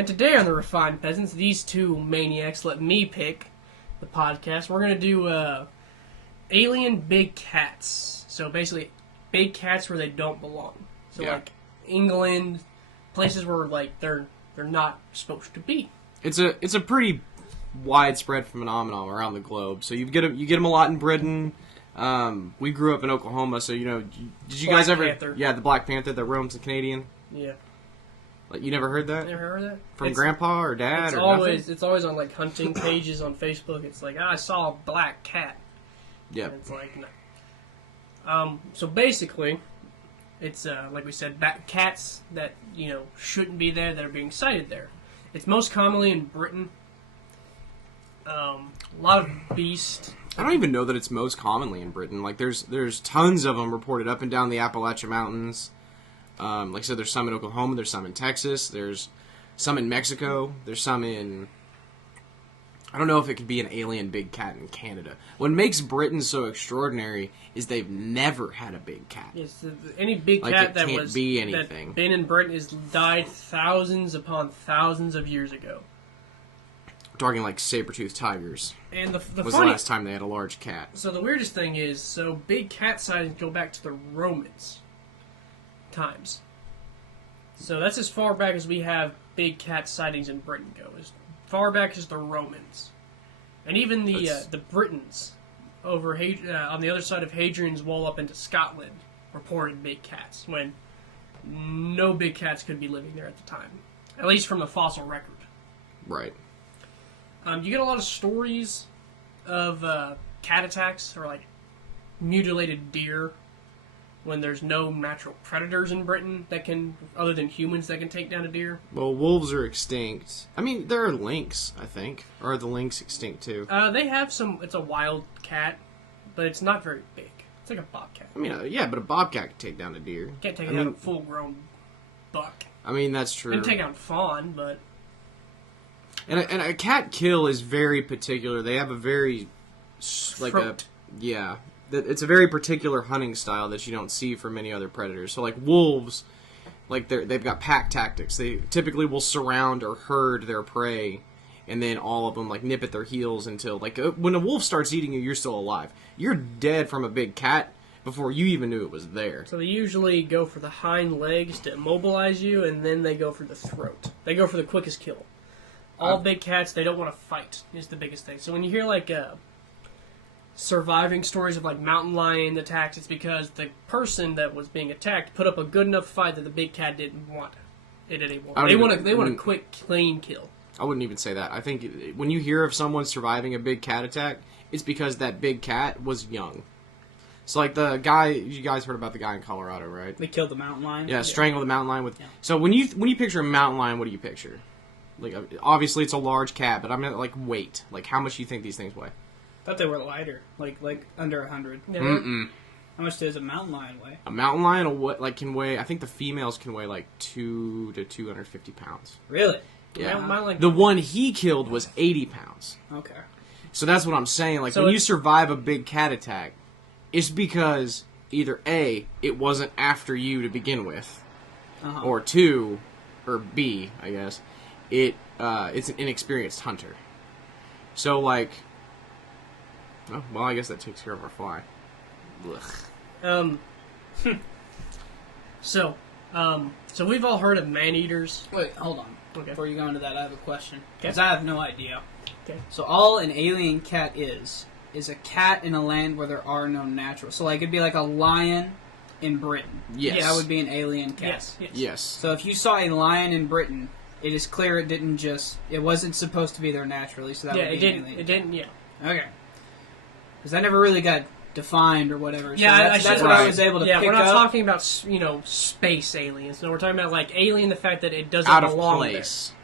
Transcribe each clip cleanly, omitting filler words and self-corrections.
And today on the Refined Peasants, these two maniacs let me pick the podcast. We're going to do alien big cats. So basically, big cats where they don't belong. So like England, places where like they're not supposed to be. It's a pretty widespread phenomenon around the globe. So you get them a lot in Britain. We grew up in Oklahoma, so did you guys ever? Panther. Yeah, the Black Panther that roams the Canadian. Yeah. Like you never heard that? Never heard of that? From Grandpa or Dad? It's always on like hunting pages on Facebook. It's like I saw a black cat. Yeah. It's like no. So basically, it's like we said, cats that shouldn't be there that are being sighted there. It's most commonly in Britain. A lot of beasts. I don't even know that it's most commonly in Britain. Like there's tons of them reported up and down the Appalachian Mountains. Like I said, there's some in Oklahoma, there's some in Texas, there's some in Mexico, there's some in... I don't know if it could be an alien big cat in Canada. What makes Britain so extraordinary is they've never had a big cat. Yes, any big like cat it that can't was be anything. that been in Britain is died thousands upon thousands of years ago. We're talking like saber-toothed tigers. And the was funny, the last time they had a large cat. So the weirdest thing is, so big cat sightings go back to the Romans times. So that's as far back as we have big cat sightings in Britain go. As far back as the Romans. And even the Britons over on the other side of Hadrian's Wall up into Scotland reported big cats when no big cats could be living there at the time. At least from the fossil record. Right. You get a lot of stories of cat attacks or like mutilated deer when there's no natural predators in Britain that can, other than humans, that can take down a deer. Well, wolves are extinct. I mean, there are lynx, I think. Or are the lynx extinct, too? They have some... It's a wild cat, but it's not very big. It's like a bobcat. I mean, yeah, but a bobcat can take down a deer. You can't take down a full-grown buck. I mean, that's true. You can take down fawn, but... And a cat kill is very particular. They have a very... Throat. Yeah. It's a very particular hunting style that you don't see from many other predators. So, like, wolves, like, they've got pack tactics. They typically will surround or herd their prey, and then all of them, like, nip at their heels until, like, when a wolf starts eating you, you're still alive. You're dead from a big cat before you even knew it was there. So they usually go for the hind legs to immobilize you, and then they go for the throat. They go for the quickest kill. All big cats, they don't want to fight, is the biggest thing. So when you hear, like, surviving stories of like mountain lion attacks, it's because the person that was being attacked put up a good enough fight that the big cat didn't want it anymore. They want a quick, clean kill. I wouldn't even say that. I think when you hear of someone surviving a big cat attack, it's because that big cat was young. So like the guy, you guys heard about the guy in Colorado, right? They killed the mountain lion. Yeah, strangled the mountain lion with. Yeah. So when you picture a mountain lion, what do you picture? Like obviously it's a large cat, but I mean like weight. Like how much do you think these things weigh? I thought they were lighter, like under 100. Yeah. How much does a mountain lion weigh? A mountain lion can weigh. I think the females can weigh like 2 to 250 pounds. Really? Yeah. The one he killed was 80 pounds. Okay. So that's what I'm saying. Like so when you survive a big cat attack, it's because either A, it wasn't after you to begin with, or two, or B, I guess, it's an inexperienced hunter. So like. Oh, well, I guess that takes care of our fly. So we've all heard of man-eaters. Wait, hold on. Okay. Before you go into that, I have a question. Okay. Because I have no idea. Okay. So all an alien cat is a cat in a land where there are no natural. So like it'd be like a lion in Britain. Yes. That would be an alien cat. Yes. So if you saw a lion in Britain, it is clear it wasn't supposed to be there naturally. So that would be an alien cat. It didn't. Yeah. Okay. Because that never really got defined or whatever. Yeah, so that's what I was able to pick up. Yeah, we're not talking about, space aliens. No, we're talking about, like, alien, the fact that it doesn't out of belong place. there.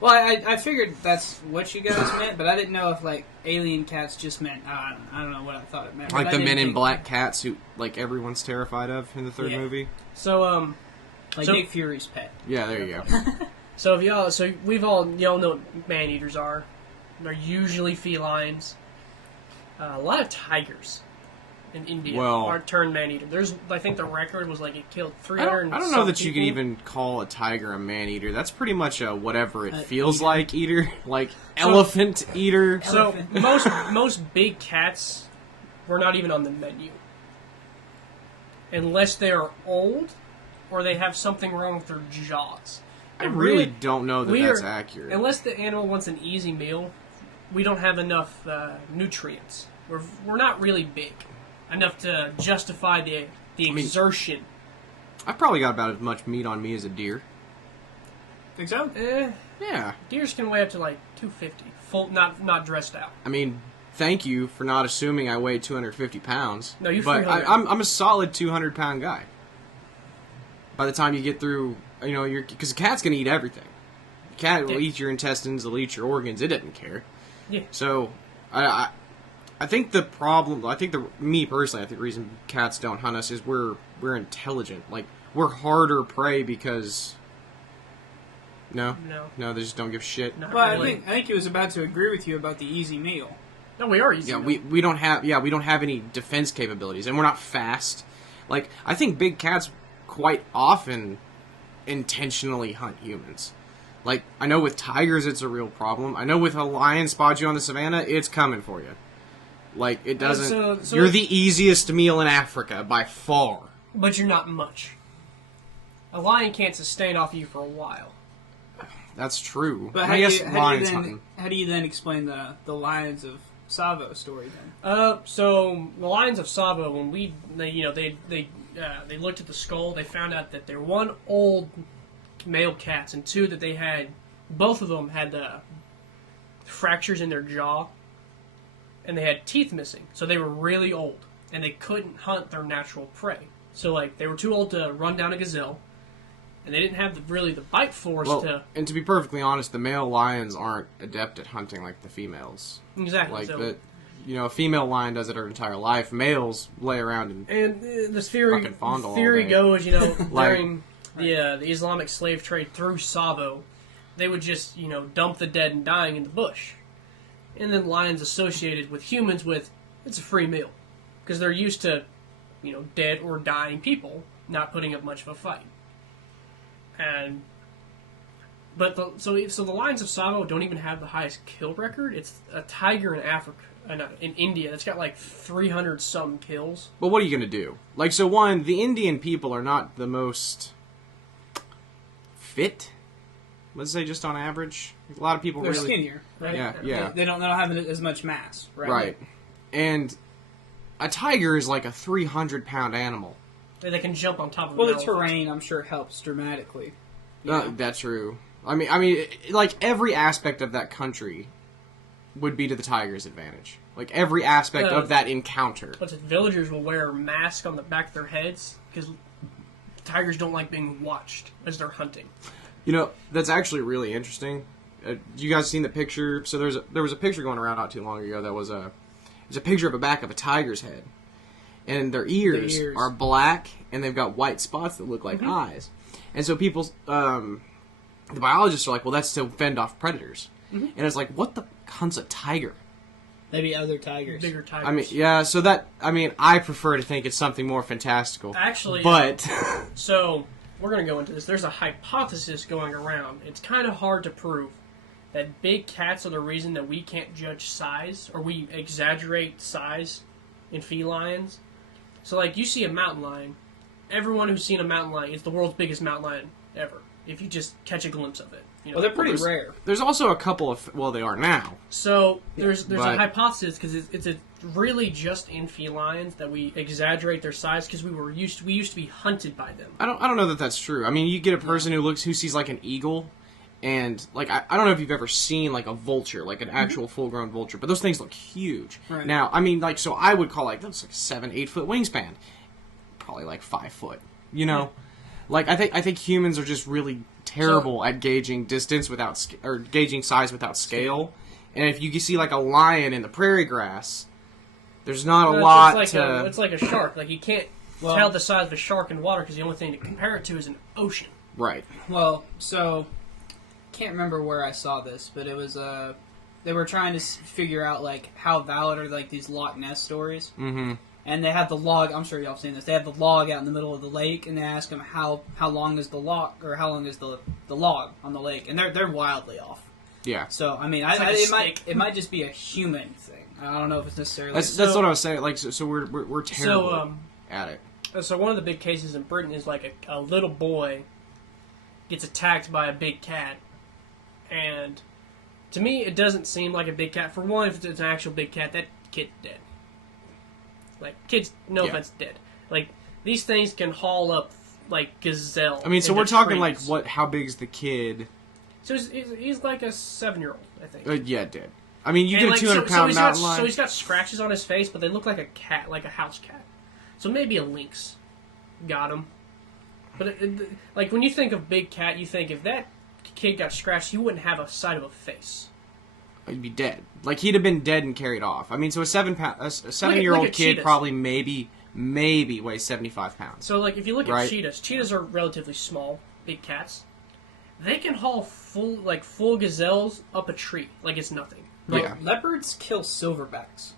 Well, I figured that's what you guys meant, but I didn't know if, like, alien cats just meant, I don't know what I thought it meant. Like the Men in Black cats who, like, everyone's terrified of in the third movie. So, like Nick Fury's pet. Yeah, there you go. So y'all know what man-eaters are. They're usually felines. A lot of tigers in India Well, turned man-eater. I think the record was like it killed I 300. don't know that you could even call a tiger a man-eater. That's pretty much a whatever it feels eater. like eater. Like, elephant eater. So most big cats were not even on the menu. Unless they are old or they have something wrong with their jaws. I really don't know that that's accurate. Unless the animal wants an easy meal, we don't have enough nutrients. We're not really big enough to justify the exertion. I've probably got about as much meat on me as a deer. Think so? Yeah. Deers can weigh up to like 250, full, not dressed out. I mean, thank you for not assuming I weigh 250 pounds. No, you're But 300. I'm a solid 200-pound guy. By the time you get through, because a cat's going to eat everything. A cat will eat your intestines, it'll eat your organs, it doesn't care. Yeah. So, I think the problem, me personally, I think the reason cats don't hunt us is we're intelligent. Like, we're harder prey because... No, they just don't give shit. Not Well, really. I think he was about to agree with you about the easy meal. No, we are easy. Yeah, we don't have any defense capabilities, and we're not fast. Like, I think big cats quite often intentionally hunt humans. Like, I know with tigers it's a real problem. I know with a lion spots you on the savannah, it's coming for you. Like, it doesn't... so you're the easiest meal in Africa by far. But you're not much. A lion can't sustain off you for a while. That's true. But I guess lions hunting. how do you then explain the Lions of Savo story then? So the Lions of Savo, when they looked at the skull, they found out that there were one old male cats and two that they had. Both of them had fractures in their jaw, and they had teeth missing. So they were really old, and they couldn't hunt their natural prey. So like they were too old to run down a gazelle, and they didn't have the bite force to. And to be perfectly honest, the male lions aren't adept at hunting like the females. Exactly. Like so, a female lion does it her entire life. Males lay around and this theory fucking fondle all day. goes, Like- during the Islamic slave trade through Savo, they would just dump the dead and dying in the bush, and then lions associated with humans with it's a free meal because they're used to dead or dying people not putting up much of a fight. So the Lions of Savo don't even have the highest kill record. It's a tiger in Africa, in India, that's got like 300 some kills. But what are you going to do? Like, so one, the Indian people are not the most fit. Let's say just on average. A lot of people They're really skinnier, right? Yeah. They don't have as much mass, right? Right. And a tiger is like a 300-pound animal. They can jump on top of Well, an the elephant. terrain, I'm sure, helps dramatically. That's true. I mean, like every aspect of that country would be to the tiger's advantage. Like every aspect of that encounter. But villagers will wear a mask on the back of their heads because tigers don't like being watched as they're hunting. That's actually really interesting. You guys seen the picture? So there was a picture going around not too long ago that was a picture of the back of a tiger's head, and their ears are black and they've got white spots that look like eyes. And so people, the biologists are like, well, that's to fend off predators. And it's like, what the hunts a tiger? Maybe other tigers. Bigger tigers. I mean, yeah. So I prefer to think it's something more fantastical. Actually, but so we're going to go into this. There's a hypothesis going around. It's kind of hard to prove that big cats are the reason that we can't judge size, or we exaggerate size in felines. So, like, you see a mountain lion. Everyone who's seen a mountain lion, it's the world's biggest mountain lion ever. If you just catch a glimpse of it. Well, they're pretty rare. There's also a couple of, well, they are now. So there's a hypothesis because it's really just in felines that we exaggerate their size because we used to be hunted by them. I don't know that that's true. I mean, you get a person who sees like an eagle, and like I don't know if you've ever seen like a vulture, like an actual full-grown vulture, but those things look huge. Right. Now, I mean, like, so I would call like that's like 7-8 foot wingspan, probably like 5 foot. Like I think humans are just really terrible at gauging distance or gauging size without scale. And if you see like a lion in the prairie grass, there's not a lot it's like a shark. Like you can't tell the size of a shark in water because the only thing to compare it to is an ocean. Right. Well, so can't remember where I saw this, but it was they were trying to figure out like how valid are like these Loch Ness stories. Mm-hmm. and they have the log. I'm sure y'all have seen this. They have the log out in the middle of the lake, and they ask them how long is the log, or how long is the log on the lake, and they're wildly off. Yeah. So I mean, it might just be a human thing. I don't know if it's necessarily. That's what I was saying. Like, so we're terrible at it. So one of the big cases in Britain is like a little boy gets attacked by a big cat, and to me it doesn't seem like a big cat. For one, if it's an actual big cat, that kid's dead. Like, kids, no offense, dead. Like, these things can haul up like gazelle. I mean, so we're talking like how big is the kid? So he's like a 7-year-old, I think. Yeah, dead. I mean, you get like, a 200-pound mountain lion. So he's got scratches on his face, but they look like a cat, like a house cat. So maybe a lynx got him. But, like, when you think of big cat, you think if that kid got scratched, he wouldn't have a sight of a face. He'd be dead. Like, he'd have been dead and carried off. I mean, so a 7-year-old kid cheetahs. probably maybe weighs 75 pounds. So, like, if you look at cheetahs are relatively small, big cats. They can haul full gazelles up a tree like it's nothing. Bro, yeah. Leopards kill silverbacks.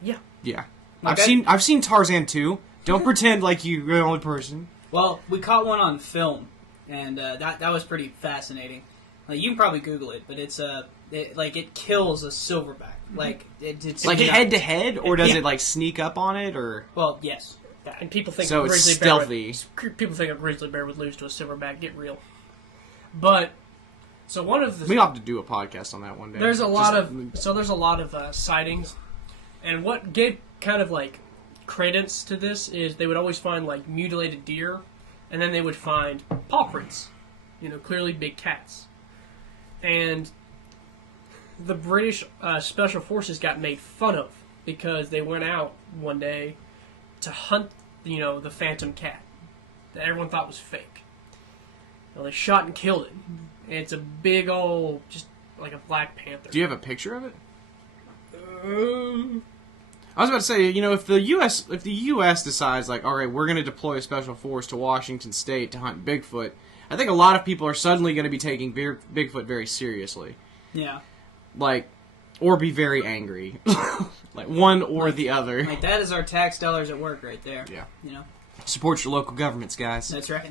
Yeah. Yeah. Like I've seen Tarzan too. Don't pretend like you're the only person. Well, we caught one on film, and that was pretty fascinating. Like, you can probably Google it, but it's it kills a silverback. Like it's like head to head, or does it like sneak up on it, or? Well, yes. And people think so a grizzly it's stealthy. People think a grizzly bear would lose to a silverback. Get real. But so one of the we have to do a podcast on that one day. There's a lot of sightings, and what gave kind of like credence to this is they would always find like mutilated deer, and then they would find paw prints, clearly big cats, and the British special forces got made fun of because they went out one day to hunt the phantom cat that everyone thought was fake. Well, they shot and killed it. And it's a big old, just like a Black Panther. Do you have a picture of it? I was about to say, if the U.S. decides, like, all right, we're going to deploy a special force to Washington State to hunt Bigfoot, I think a lot of people are suddenly going to be taking Bigfoot very seriously. Yeah. Like, or be very angry. Like, one or the other. Like, that is our tax dollars at work right there. Yeah. Support your local governments, guys. That's right.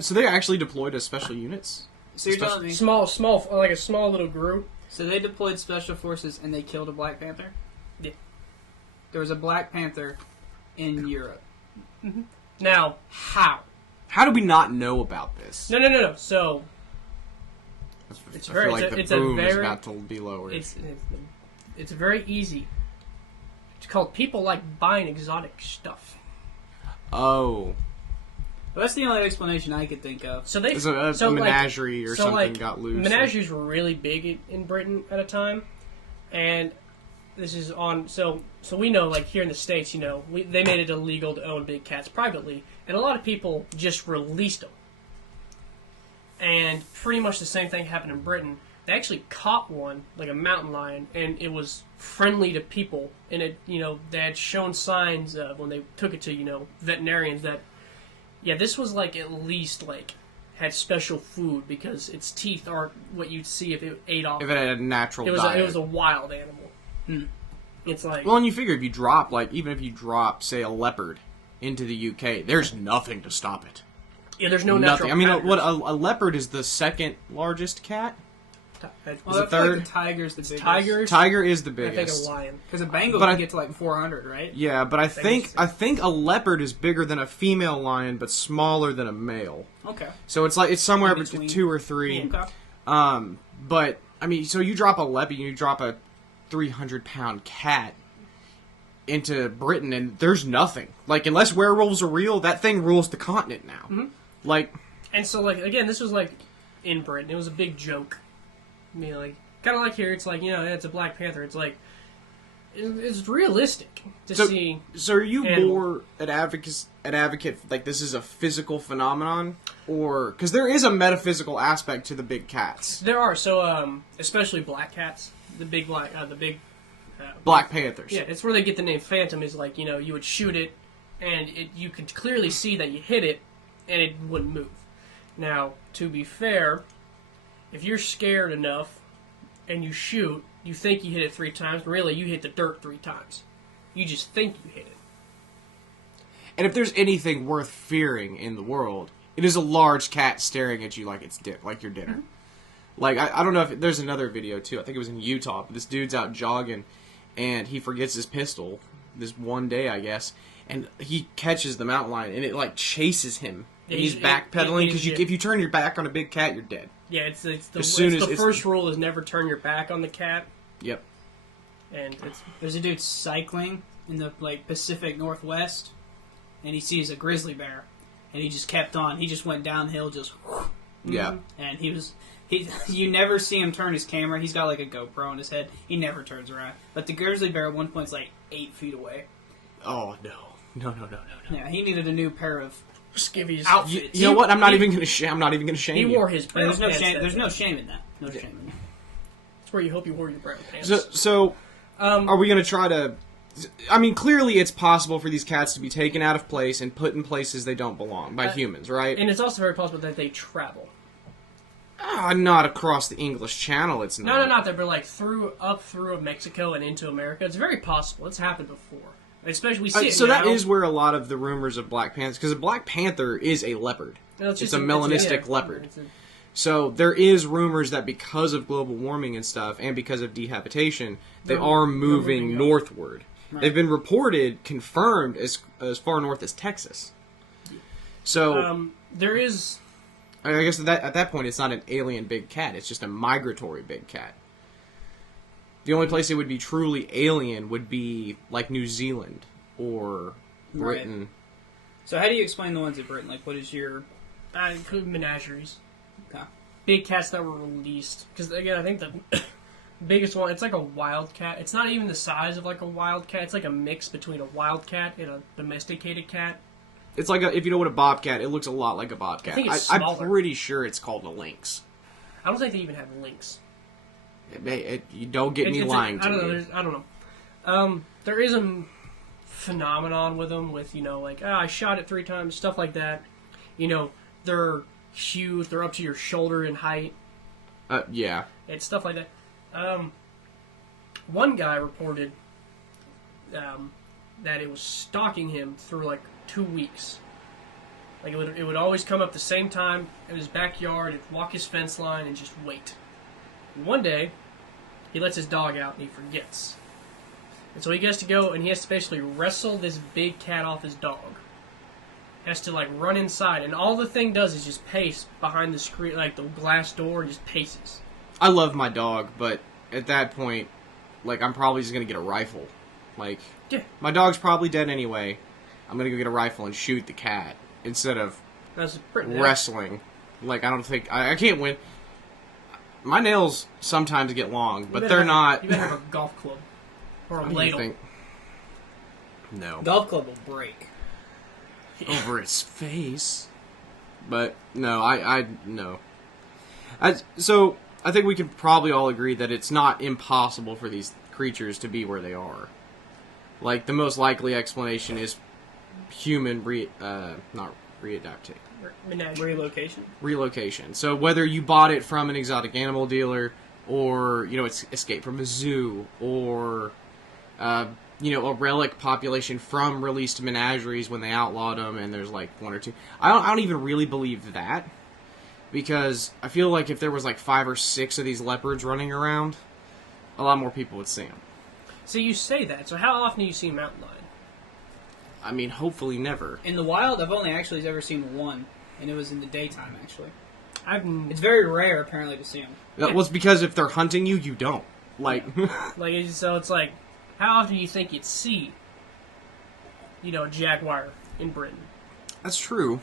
So they actually deployed as special units? So you're telling me... Small, like a small little group. So they deployed special forces and they killed a Black Panther? Yeah. There was a Black Panther in Europe. Mm-hmm. Now, how? How do we not know about this? No. So... It's the boom is about to be lowered. It's very easy. It's called people like buying exotic stuff. Oh. Well, that's the only explanation I could think of. So a menagerie or something got loose. Menageries were really big in Britain at a time, and this is on. So we know, like here in the States, they made it illegal to own big cats privately, and a lot of people just released them. And pretty much the same thing happened in Britain. They actually caught one, like a mountain lion, and it was friendly to people, and it, they had shown signs when they took it to, veterinarians that. Yeah, this was like at least like had special food because its teeth aren't what you'd see if it ate off. If it had a natural diet. It was a wild animal. It's like and you figure if you drop say a leopard into the UK, there's nothing to stop it. Yeah, there's no natural. I mean, a leopard is the second largest cat. Well, the third? Like the tiger's the biggest. Tiger is the biggest. I think a lion. Because a Bengal can get to like 400, right? Yeah, but I think a leopard is bigger than a female lion, but smaller than a male. Okay. So it's somewhere between 2 or 3. Okay. But I mean, so you drop a leopard, you drop a 300-pound cat into Britain, and there's nothing. Like, unless werewolves are real, that thing rules the continent now. Mm-hmm. Like, and so like again, this was like in Britain. It was a big joke. I mean, like, kind of like here, it's like, it's a Black Panther. It's like, it's realistic to see. So are you more an advocate, like this is a physical phenomenon? Or, because there is a metaphysical aspect to the big cats. There are, so, especially black cats, the big Black Panthers. Yeah, it's where they get the name Phantom, is like, you would shoot it, and you could clearly see that you hit it, and it wouldn't move. Now, to be fair, if you're scared enough and you shoot, you think you hit it 3 times, but really you hit the dirt 3 times. You just think you hit it. And if there's anything worth fearing in the world, it is a large cat staring at you like it's like your dinner. Mm-hmm. Like, I don't know if... There's another video, too. I think it was in Utah. But this dude's out jogging, and he forgets his pistol this one day, I guess. And he catches the mountain lion, and it, like, chases him. And he's backpedaling, because if you turn your back on a big cat, you're dead. Yeah, it's the first rule is never turn your back on the cat. Yep. And there's a dude cycling in the Pacific Northwest, and he sees a grizzly bear, and he just kept on. He just went downhill, just yeah. And you never see him turn his camera. He's got like a GoPro on his head. He never turns around. But the grizzly bear at one point's like 8 feet away. Oh no. Yeah, he needed a new pair of skivvies outfits. You know what? I'm not even gonna shame you. He wore his brown There's no pants. shame. There's no shame in that. No shame in that. That's where you hope you wore your brown pants. So are we gonna try to? I mean, clearly it's possible for these cats to be taken out of place and put in places they don't belong by humans, right? And it's also very possible that they travel. Not across the English Channel, it's not. No, not there, but like up through Mexico and into America. It's very possible. It's happened before. Especially we see it so now. that is where a lot of the rumors of Black Panthers, because a Black Panther is a leopard. No, it's a melanistic leopard. So there is rumors that because of global warming and stuff, and because of dehabitation, they are moving northward. Right. They've been reported, confirmed, as far north as Texas. So there is... I guess at that point, it's not an alien big cat. It's just a migratory big cat. The only place it would be truly alien would be like New Zealand or Britain. Right. So how do you explain the ones in Britain? Like, what is your... menageries. Okay. Big cats that were released. Because, again, I think the biggest one, it's like a wild cat. It's not even the size of like a wild cat. It's like a mix between a wild cat and a domesticated cat. It's like if you know what a bobcat, it looks a lot like a bobcat. I think it's smaller. I'm pretty sure it's called a lynx. I don't think they even have lynx. You don't get me lying to me. I don't know. There is a phenomenon with them with, I shot it 3 times, stuff like that. They're huge. They're up to your shoulder in height. Yeah. It's stuff like that. One guy reported that it was stalking him through, 2 weeks. It would always come up the same time in his backyard, it'd walk his fence line, and just wait. One day, he lets his dog out, and he forgets. And so he gets to go, and he has to basically wrestle this big cat off his dog. He has to, run inside, and all the thing does is just pace behind the screen, the glass door, and just paces. I love my dog, but at that point, I'm probably just going to get a rifle. Yeah. My dog's probably dead anyway. I'm going to go get a rifle and shoot the cat instead of wrestling. I don't think... I can't win. My nails sometimes get long, but they're not... You better have a golf club. Or a ladle. No. Golf club will break. Over its face. But, no, no. So, I think we can probably all agree that it's not impossible for these creatures to be where they are. The most likely explanation is human not readaptation. Relocation. So whether you bought it from an exotic animal dealer, or it's escaped from a zoo, or a relic population from released menageries when they outlawed them, and there's 1 or 2. I don't even really believe that, because I feel like if there was 5 or 6 of these leopards running around, a lot more people would see them. So you say that. So how often do you see a mountain lion? I mean, hopefully never. In the wild, I've only actually ever seen one, and it was in the daytime, actually. It's very rare, apparently, to see them. Well, it's because if they're hunting you, you don't. So it's how often do you think you'd see, a jaguar in Britain? That's true.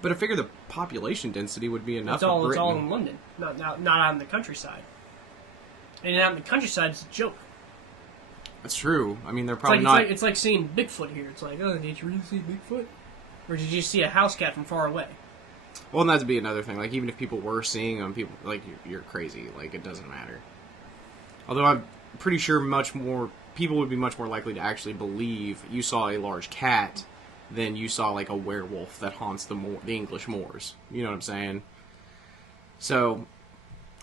But I figure the population density would be enough It's all Britain. in London, not out in the countryside. And out in the countryside, it's a joke. That's true. I mean, they're probably It's like seeing Bigfoot here. It's did you really see Bigfoot? Or did you see a house cat from far away? Well, and that'd be another thing. Even if people were seeing them, people you're crazy. It doesn't matter. Although I'm pretty sure people would be much more likely to actually believe you saw a large cat than you saw a werewolf that haunts the English moors. You know what I'm saying? So,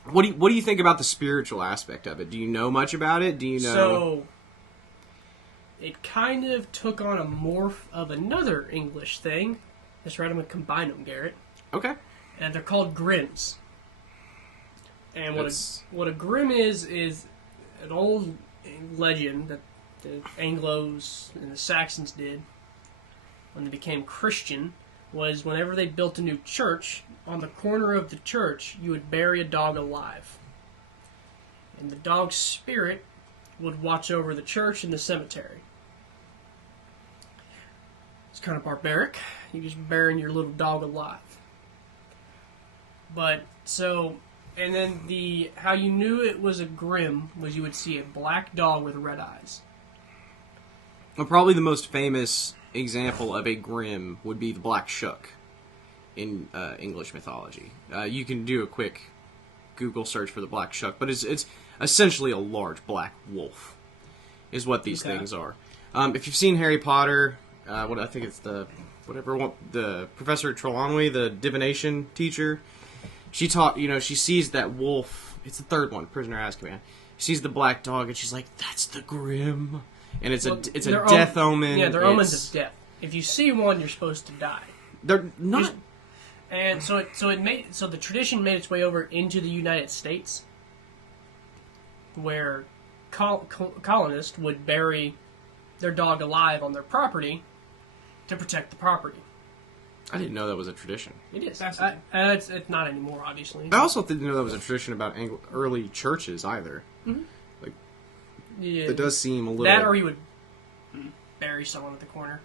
what do you think about the spiritual aspect of it? Do you know much about it? Do you know? So, it kind of took on a morph of another English thing. That's right, I'm going to combine them, Garrett. Okay. And they're called Grimms. And what a Grimm is an old legend that the Anglos and the Saxons did when they became Christian, was whenever they built a new church, on the corner of the church, you would bury a dog alive. And the dog's spirit would watch over the church and the cemetery. It's kind of barbaric. You're just burying your little dog alive. But, so, and then how you knew it was a Grimm was you would see a black dog with red eyes. Well, probably the most famous example of a Grimm would be the Black Shuck in English mythology. You can do a quick Google search for the Black Shuck, but it's essentially a large black wolf, is what these things are. If you've seen Harry Potter, I think it's the Professor Trelawney, the divination teacher, she sees that wolf. It's the third one, Prisoner Azkaban. She sees the black dog, and she's like, "That's the Grimm." And it's a death omen. Yeah, they're omens of death. If you see one, you're supposed to die. They're not. And so the tradition made its way over into the United States, where colonists would bury their dog alive on their property to protect the property. I didn't know that was a tradition. It is. It's not anymore, obviously. I also didn't know that was a tradition about early churches either. Mm-hmm. Yeah, it does seem a little... That or you would bury someone at the corner.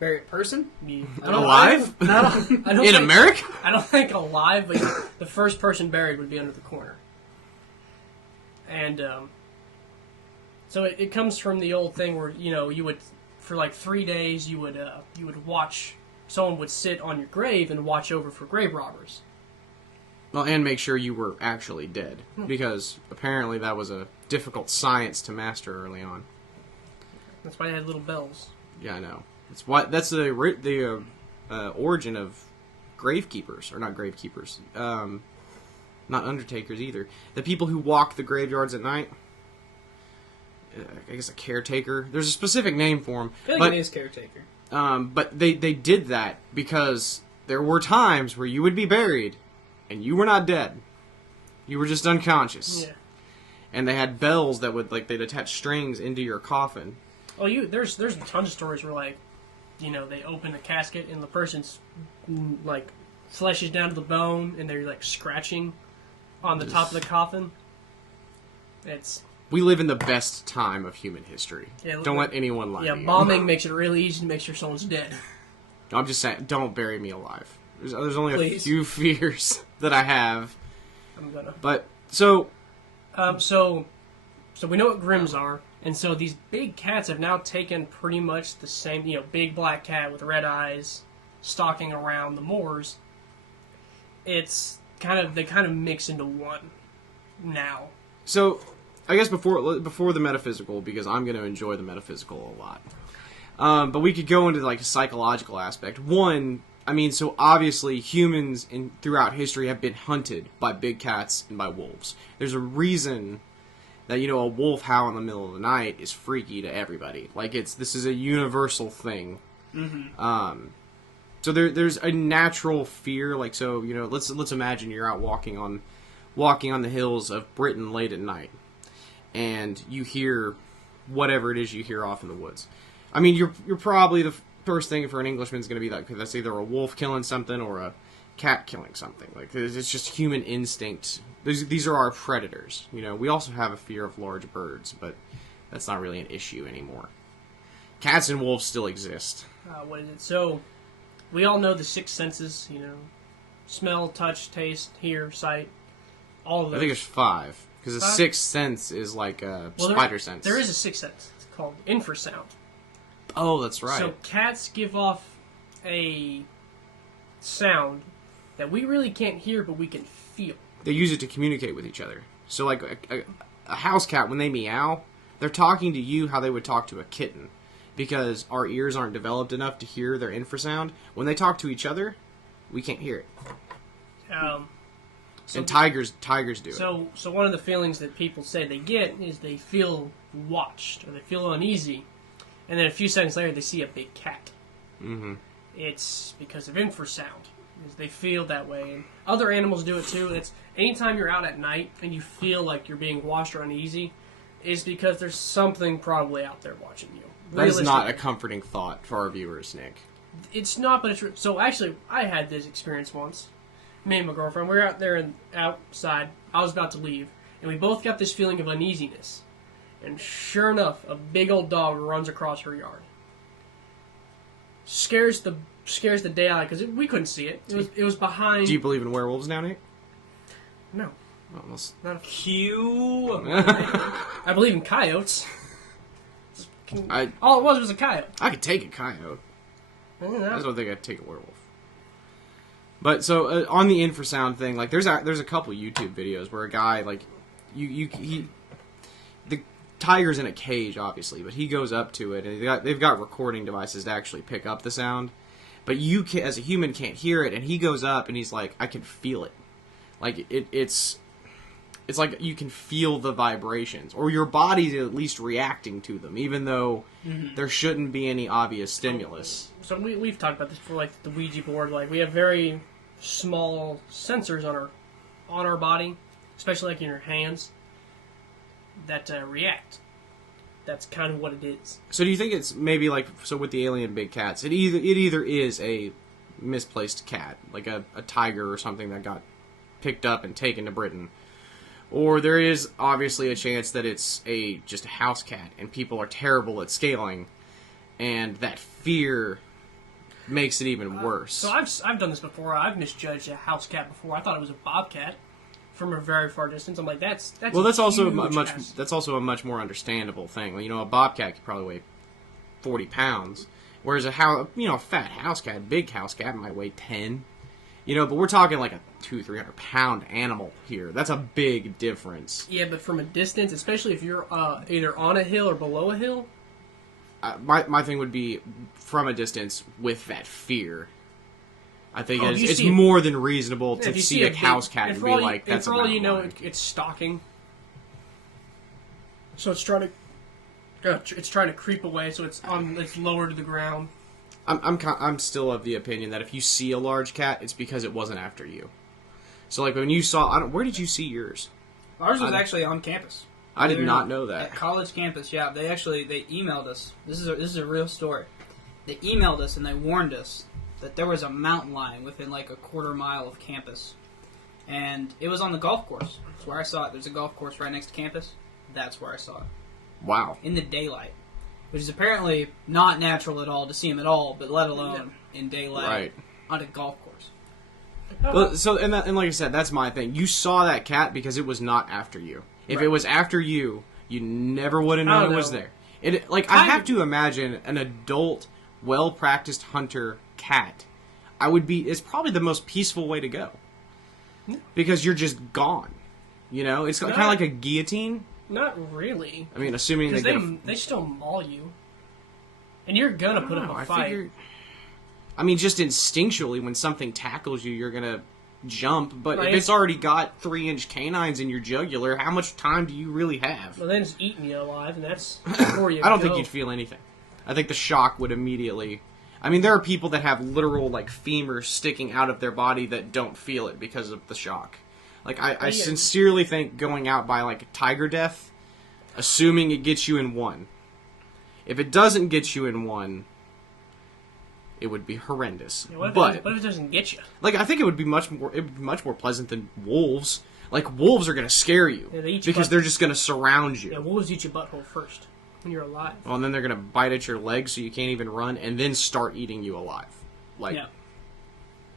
Bury a person? Yeah. Alive? In America? I don't think alive, but the first person buried would be under the corner. And so it comes from the old thing where, you would, for like 3 days, you would watch, someone would sit on your grave and watch over for grave robbers. Well, and make sure you were actually dead, because apparently that was a difficult science to master early on. That's why they had little bells. Yeah, I know. That's the origin of gravekeepers, or not gravekeepers, not undertakers either. The people who walk the graveyards at night. I guess a caretaker. There's a specific name for them. I feel like it is caretaker. But they did that because there were times where you would be buried. And you were not dead. You were just unconscious. Yeah. And they had bells that would, they'd attach strings into your coffin. Oh, there's tons of stories where, they open the casket and the person's, flesh is down to the bone and they're, scratching on the top of the coffin. We live in the best time of human history. Yeah, don't let anyone lie to you. Yeah, bombing makes it really easy to make sure someone's dead. I'm just saying, don't bury me alive. There's only a few fears that I have. I'm gonna. But, so we know what Grimms are, and so these big cats have now taken pretty much the same, big black cat with red eyes, stalking around the moors. They kind of mix into one now. So, I guess before the metaphysical, because I'm going to enjoy the metaphysical a lot. But we could go into, a psychological aspect. One... so obviously humans throughout history have been hunted by big cats and by wolves. There's a reason that, a wolf howl in the middle of the night is freaky to everybody. This is a universal thing. Mm-hmm. So there's a natural fear. Let's imagine you're out walking on the hills of Britain late at night, and you hear whatever it is you hear off in the woods. You're probably the first thing for an Englishman is going to be that, because that's either a wolf killing something or a cat killing something. It's just human instinct. These are our predators. We also have a fear of large birds, but that's not really an issue anymore. Cats and wolves still exist. What is it? So, we all know the six senses, smell, touch, taste, hear, sight, all of those. I think there's 5, because the sixth sense is like a spider sense. There is a sixth sense. It's called infrasound. Oh, that's right. So cats give off a sound that we really can't hear, but we can feel. They use it to communicate with each other. So, a house cat, when they meow, they're talking to you how they would talk to a kitten. Because our ears aren't developed enough to hear their infrasound. When they talk to each other, we can't hear it. And tigers do it. So one of the feelings that people say they get is they feel watched or they feel uneasy, and then a few seconds later they see a big cat. Mm-hmm. It's because of infrasound. Is they feel that way, and other animals do it too. It's anytime you're out at night and you feel like you're being watched or uneasy, is because there's something probably out there watching you. That is not a comforting thought for our viewers, Nick. It's not, but it's so. Actually, I had this experience once. Me and my girlfriend, we were out there and outside. I was about to leave, and we both got this feeling of uneasiness. And sure enough, a big old dog runs across her yard. Scares the day out because we couldn't see it. It was behind. Do you believe in werewolves now, Nick? No. Almost. Not a Q. I believe in coyotes. I All it was a coyote. I could take a coyote. I No. just don't think I'd take a werewolf. But so on the infrasound thing, like there's a couple YouTube videos where a guy like the tiger's in a cage obviously, but he goes up to it and they've got recording devices to actually pick up the sound, but you as a human can't hear it, and he goes up and he's like, I can feel it, like it's like you can feel the vibrations, or your body's at least reacting to them, even though there shouldn't be any obvious stimulus. So we've talked about this before, like the Ouija board. Like we have very small sensors on our body, especially like in your hands, that react. That's kind of what it is. So do you think it's maybe like, so with the alien big cats, it either is a misplaced cat, like a tiger or something that got picked up and taken to Britain, or there is obviously a chance that it's just a house cat and people are terrible at scaling, and that fear makes it even worse. So I've done this before. I've misjudged a house cat before. I thought it was a bobcat from a very far distance. I'm like, that's also huge that's also a much more understandable thing. You know, a bobcat could probably weigh 40 pounds, whereas a fat house cat, big house cat might weigh 10. You know, but we're talking like a 200-300 pound animal here. That's a big difference. Yeah, but from a distance, especially if you're either on a hill or below a hill. My thing would be from a distance with that fear. I think it's see more than reasonable to see a house cat and be all like, that's a for all you know, mountain lion. it's stalking. So it's trying to creep away. So it's lower to the ground. I'm still of the opinion that if you see a large cat, it's because it wasn't after you. So like when you saw, where did you see yours? Ours was actually on campus. I did not know that. At college campus, yeah. They emailed us. This is a real story. They emailed us and they warned us that there was a mountain lion within like a quarter mile of campus. And it was on the golf course. That's where I saw it. There's a golf course right next to campus. That's where I saw it. Wow. In the daylight. Which is apparently not natural at all to see him at all, but let alone in daylight on a golf course. Well, so and like I said, that's my thing. You saw that cat because it was not after you. If it was after you, you never would have known it was there. I have to imagine an adult, well-practiced hunter cat. It's probably the most peaceful way to go. Because you're just gone. You know, it's kind of like a guillotine. Not really. I mean, assuming they still maul you, and you're gonna put up a fight. I mean, just instinctually, when something tackles you, you're gonna jump. But right. if it's already got 3-inch canines in your jugular, how much time do you really have? Well, then it's eating you alive, and that's before you I don't think you'd feel anything. I think the shock would immediately. I mean, there are people that have literal like femurs sticking out of their body that don't feel it because of the shock. Like, I sincerely think going out by, like, a tiger death, assuming it gets you in one. If it doesn't get you in one, it would be horrendous. Yeah, what if it doesn't get you? Like, I think it would be much more pleasant than wolves. Like, wolves are going to scare you. Yeah, because they're just going to surround you. Yeah, wolves eat your butthole first when you're alive. Well, and then they're going to bite at your legs so you can't even run, and then start eating you alive. Like... Yeah.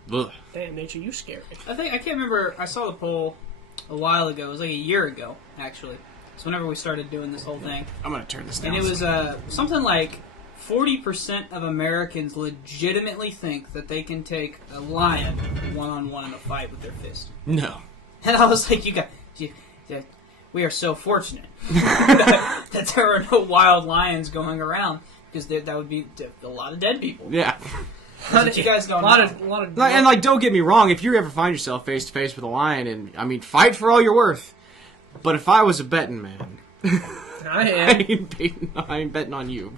Ugh. Damn, nature, you scary. I can't remember. I saw the poll a while ago. It was like a year ago, actually. So whenever we started doing this whole thing, I'm gonna turn this down. and it was something like 40% of Americans legitimately think that they can take a lion one-on-one in a fight with their fist. No. And I was like, we are so fortunate that there are no wild lions going around, because that would be a lot of dead people. Yeah. 'Cause you guys don't know. And like, don't get me wrong. If you ever find yourself face to face with a lion, and I mean, fight for all you're worth. But if I was a betting man, I am. I ain't betting on you.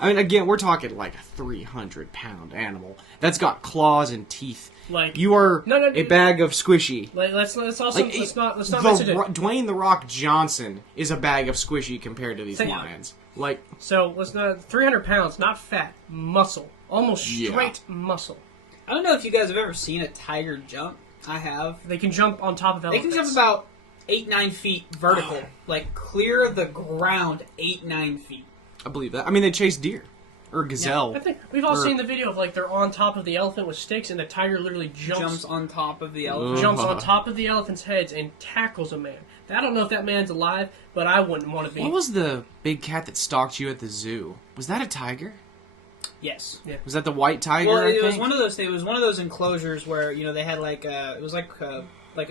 I mean, again, we're talking like a 300-pound animal that's got claws and teeth. Like you are a bag of squishy. Like, let's also like, let's not mention it. Dwayne the Rock Johnson is a bag of squishy compared to these lions. Like, so let's not 300 pounds, not fat, muscle, almost straight muscle. I don't know if you guys have ever seen a tiger jump. I have. They can jump on top of elephants. They can jump about 8-9 feet vertical, like clear of the ground 8-9 feet. I believe that. I mean, they chase deer or gazelle. Yeah, I think we've all seen the video of like they're on top of the elephant with sticks, and the tiger literally jumps on top of the elephant. Jumps on top of the elephant's heads and tackles a man. I don't know if that man's alive, but I wouldn't want to be. What was the big cat that stalked you at the zoo? Was that a tiger? Yes. Yeah. Was that the white tiger? Well, it was one of those. It was one of those enclosures where they had like it was like a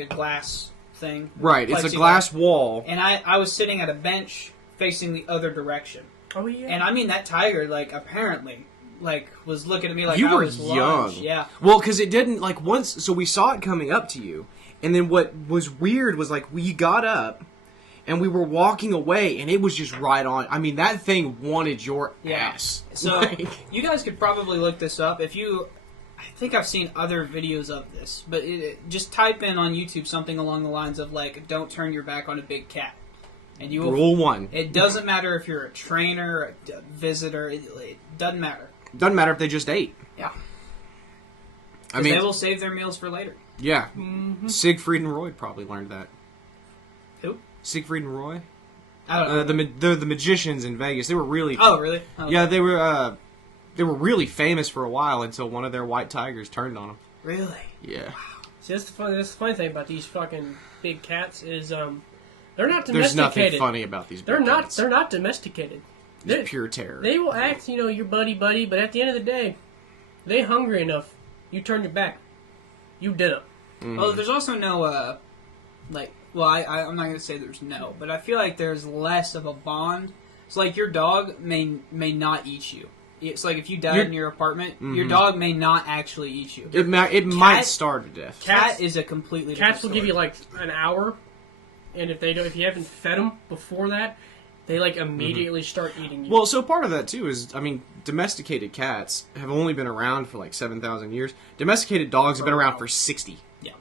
glass thing. Right. It's a glass wall. And I was sitting at a bench facing the other direction. Oh yeah. And I mean that tiger apparently was looking at me like you I were was young. lunch. Yeah. Well, because it didn't once. So we saw it coming up to you, and then what was weird was we got up, and we were walking away, and it was just right on. I mean, that thing wanted your ass. So you guys could probably look this up if you. I think I've seen other videos of this, but just type in on YouTube something along the lines of "Don't turn your back on a big cat." And you will, Rule 1. It doesn't matter if you're a trainer, a visitor. It doesn't matter. Doesn't matter if they just ate. Yeah. I mean, they will save their meals for later. Yeah. Mm-hmm. Siegfried and Roy probably learned that. Who? Siegfried and Roy. I don't know. They're the magicians in Vegas. They were really. Oh, really? Oh, yeah, they were. They were really famous for a while until one of their white tigers turned on them. Really? Yeah. Wow. See, that's the funny thing about these fucking big cats is they're not domesticated. There's nothing funny about these big cats. They're not domesticated. They're pure terror. They will act, your buddy, but at the end of the day, they hungry enough. You turn your back. You did it. Mm. Well, there's also no, I'm not going to say there's no, but I feel like there's less of a bond. It's your dog may not eat you. It's if you died in your apartment, your dog may not actually eat you. It might starve to death. Cat is a completely different Cats will give you an hour, and if you haven't fed them before that, they immediately start eating you. Well, so part of that too is, domesticated cats have only been around for 7,000 years. Domesticated dogs have been around for 60. Yeah.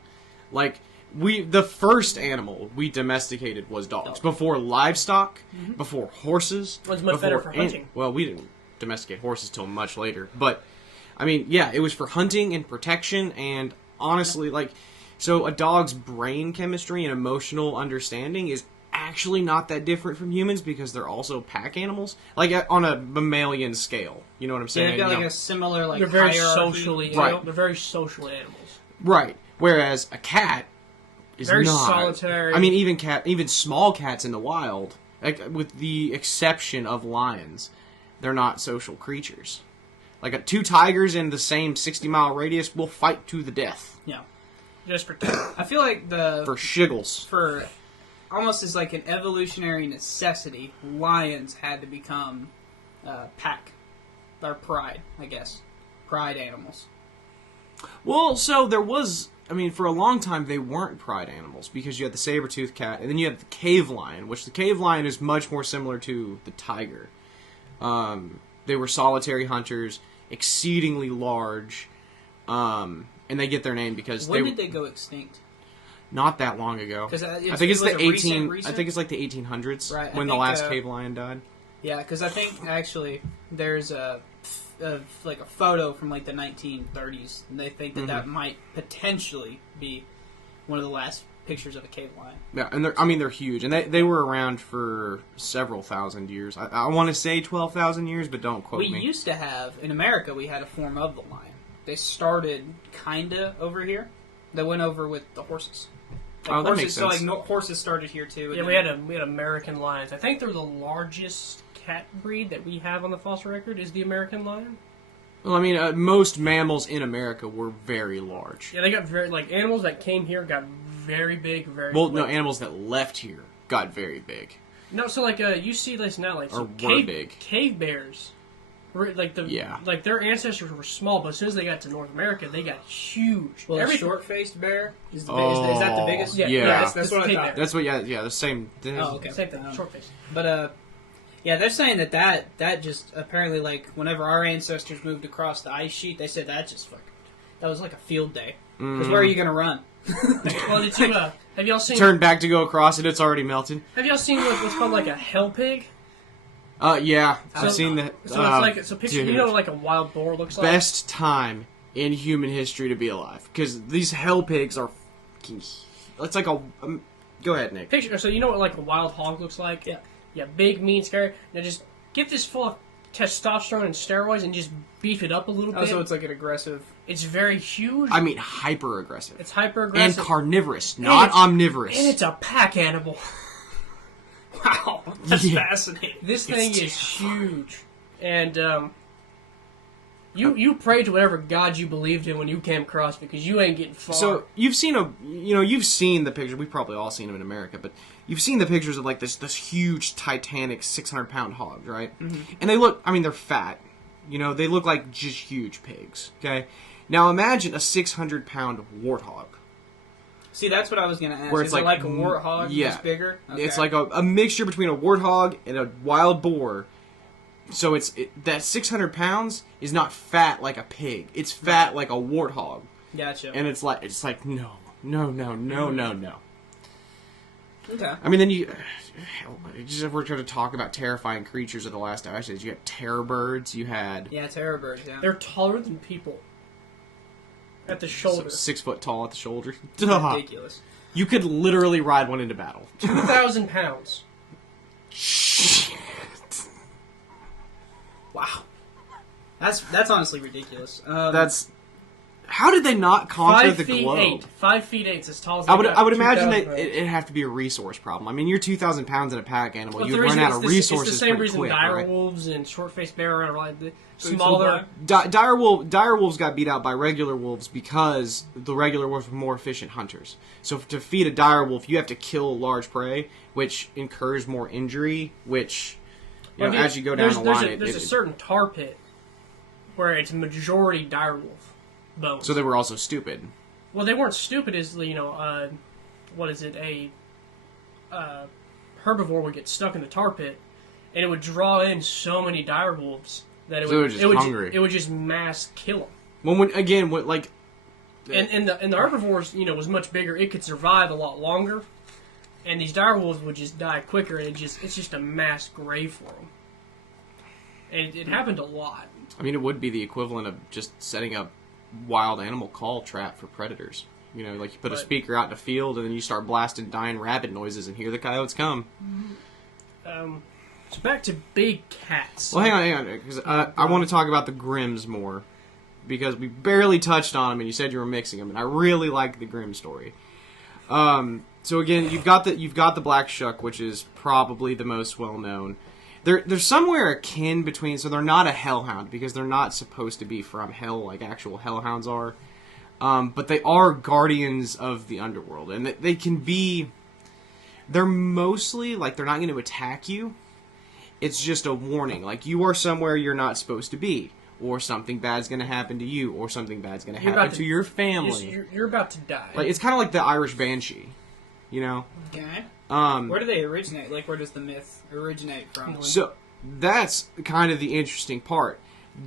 The first animal we domesticated was dogs. Before livestock, before horses. It was much better for hunting. Well, we didn't domesticate horses till much later. But, it was for hunting and protection, and honestly, so a dog's brain chemistry and emotional understanding is actually not that different from humans because they're also pack animals, on a mammalian scale. You know what I'm saying? Yeah, they've got a similar they're very hierarchy. socially right. They're very social animals. Right. Whereas a cat is very not. Solitary. Even small cats in the wild, with the exception of lions, they're not social creatures. 2 tigers in the same 60-mile radius will fight to the death. Yeah. Just protect. I feel like for shiggles. For almost as an evolutionary necessity, lions had to become pack, or pride, I guess. Pride animals. Well, so there was... for a long time, they weren't pride animals, because you had the saber-toothed cat, and then you had the cave lion, which the cave lion is much more similar to the tiger. They were solitary hunters, exceedingly large, and they get their name because when did they go extinct? Not that long ago. I think it's the recent? I think it's the 1800s, right, when the last cave lion died. Yeah, because I think actually there's a photo from the 1930s, and they think that might potentially be one of the last pictures of a cave lion. Yeah, and they're huge, and they were around for several thousand years. I want to say 12,000 years, but don't quote me. We used to have in America. We had a form of the lion. They started kinda over here. They went over with the horses. That makes sense. So horses started here too. Yeah, we had American lions. I think they're the largest cat breed that we have on the fossil record is the American lion. Well, most mammals in America were very large. Yeah, they got very animals that came here got very big, very. Well, no, animals that left here got very big. No, so you see this now, were big. Cave bears Like their ancestors were small, but as soon as they got to North America, they got huge. Well, a short-faced bear is that the biggest? Yeah. That's what I thought. That's what. Yeah, the same. Oh, okay. Same thing, short face. But yeah, they're saying that just apparently like whenever our ancestors moved across the ice sheet, they said that was like a field day. Because where are you gonna run? Well, did you have y'all seen? Turn back to go across it. It's already melted. Have y'all seen what's called like a hell pig? Yeah, I've seen that. So it's picture. Dude. You know what like a wild boar looks like. Best time in human history to be alive, because these hell pigs are. It's like a. Go ahead, Nick. Picture. So you know what like a wild hog looks like? Yeah. Yeah, big, mean, scary. Now just get this full of testosterone and steroids and just beef it up a little bit. Oh, so it's like an aggressive. It's very huge. I mean, hyper aggressive. It's hyper aggressive and carnivorous, not omnivorous. And it's a pack animal. Wow, that's fascinating. This thing is huge, and you pray to whatever God you believed in when you came across, because you ain't getting far. So you've seen the picture. We've probably all seen them in America, but you've seen the pictures of like this huge Titanic 600-pound hog, right? Mm-hmm. And they look. I mean, they're fat. They look like just huge pigs. Okay. Now imagine a 600-pound warthog. See, that's what I was going to ask. Where it's is it like a warthog, just bigger? Okay. It's like a mixture between a warthog and a wild boar. So that 600 pounds is not fat like a pig. It's fat like a warthog. Gotcha. And it's like no. Okay. I mean, then if we're trying to talk about terrifying creatures of the last ice age, you had terror birds. You had terror birds. Yeah, they're taller than people. At the shoulder. 6 foot tall at the shoulder. Ridiculous. You could literally ride one into battle. 2,000 pounds. Shit. Wow. That's honestly ridiculous. How did they not conquer the globe? 5 feet 8, as tall as I would imagine that it'd have to be a resource problem. I mean, you're 2,000 pounds in a pack animal. You'd run out of resources. It's the same reason quick, dire right? wolves and short-faced bear are like smaller. Dire wolves got beat out by regular wolves because the regular wolves were more efficient hunters. So to feed a dire wolf, you have to kill large prey, which incurs more injury. Which, as you go down the line, there's a certain tar pit where it's majority dire wolf bones. So they were also stupid. Well, they weren't stupid. What is it? A herbivore would get stuck in the tar pit, and it would draw in so many dire wolves that it would just mass kill them. And the herbivores, was much bigger. It could survive a lot longer, and these dire wolves would just die quicker. And it's just a mass grave for them. And it happened a lot. I mean, it would be the equivalent of just setting up wild animal call trap for predators. Like you put a speaker out in the field and then you start blasting dying rabbit noises and here the coyotes come. So back to big cats. Well, hang on, because I want to talk about the Grimms more because we barely touched on them and you said you were mixing them, and I really like the Grimm story. So again, you've got the Black Shuck, which is probably the most well known. They're somewhere akin between, so they're not a hellhound because they're not supposed to be from hell like actual hellhounds are, but they are guardians of the underworld, and they can be. They're mostly like they're not going to attack you. It's just a warning, like you are somewhere you're not supposed to be, or something bad's going to happen to you, or something bad's going to happen to your family. You're about to die. Like it's kind of like the Irish Banshee, Okay. Where do they originate? Like, where does the myth originate from? So that's kind of the interesting part.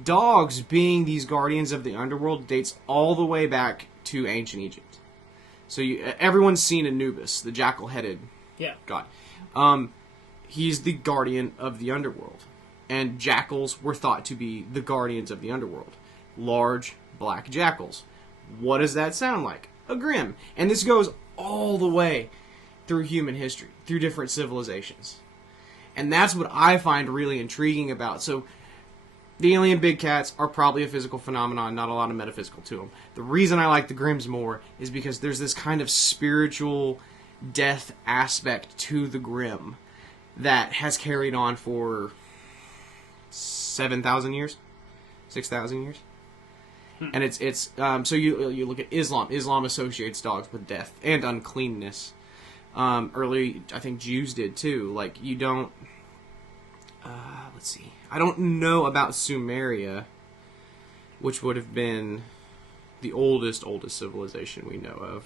Dogs being these guardians of the underworld dates all the way back to ancient Egypt. So everyone's seen Anubis, the jackal-headed god. He's the guardian of the underworld. And jackals were thought to be the guardians of the underworld. Large, black jackals. What does that sound like? A Grimm. And this goes all the way through human history, through different civilizations. And that's what I find really intriguing about. So, the alien big cats are probably a physical phenomenon, not a lot of metaphysical to them. The reason I like the Grimms more is because there's this kind of spiritual death aspect to the Grimm that has carried on for 7,000 years? 6,000 years? And it's so you look at Islam. Islam associates dogs with death and uncleanness. Early, I think Jews did too. Like let's see. I don't know about Sumeria, which would have been the oldest civilization we know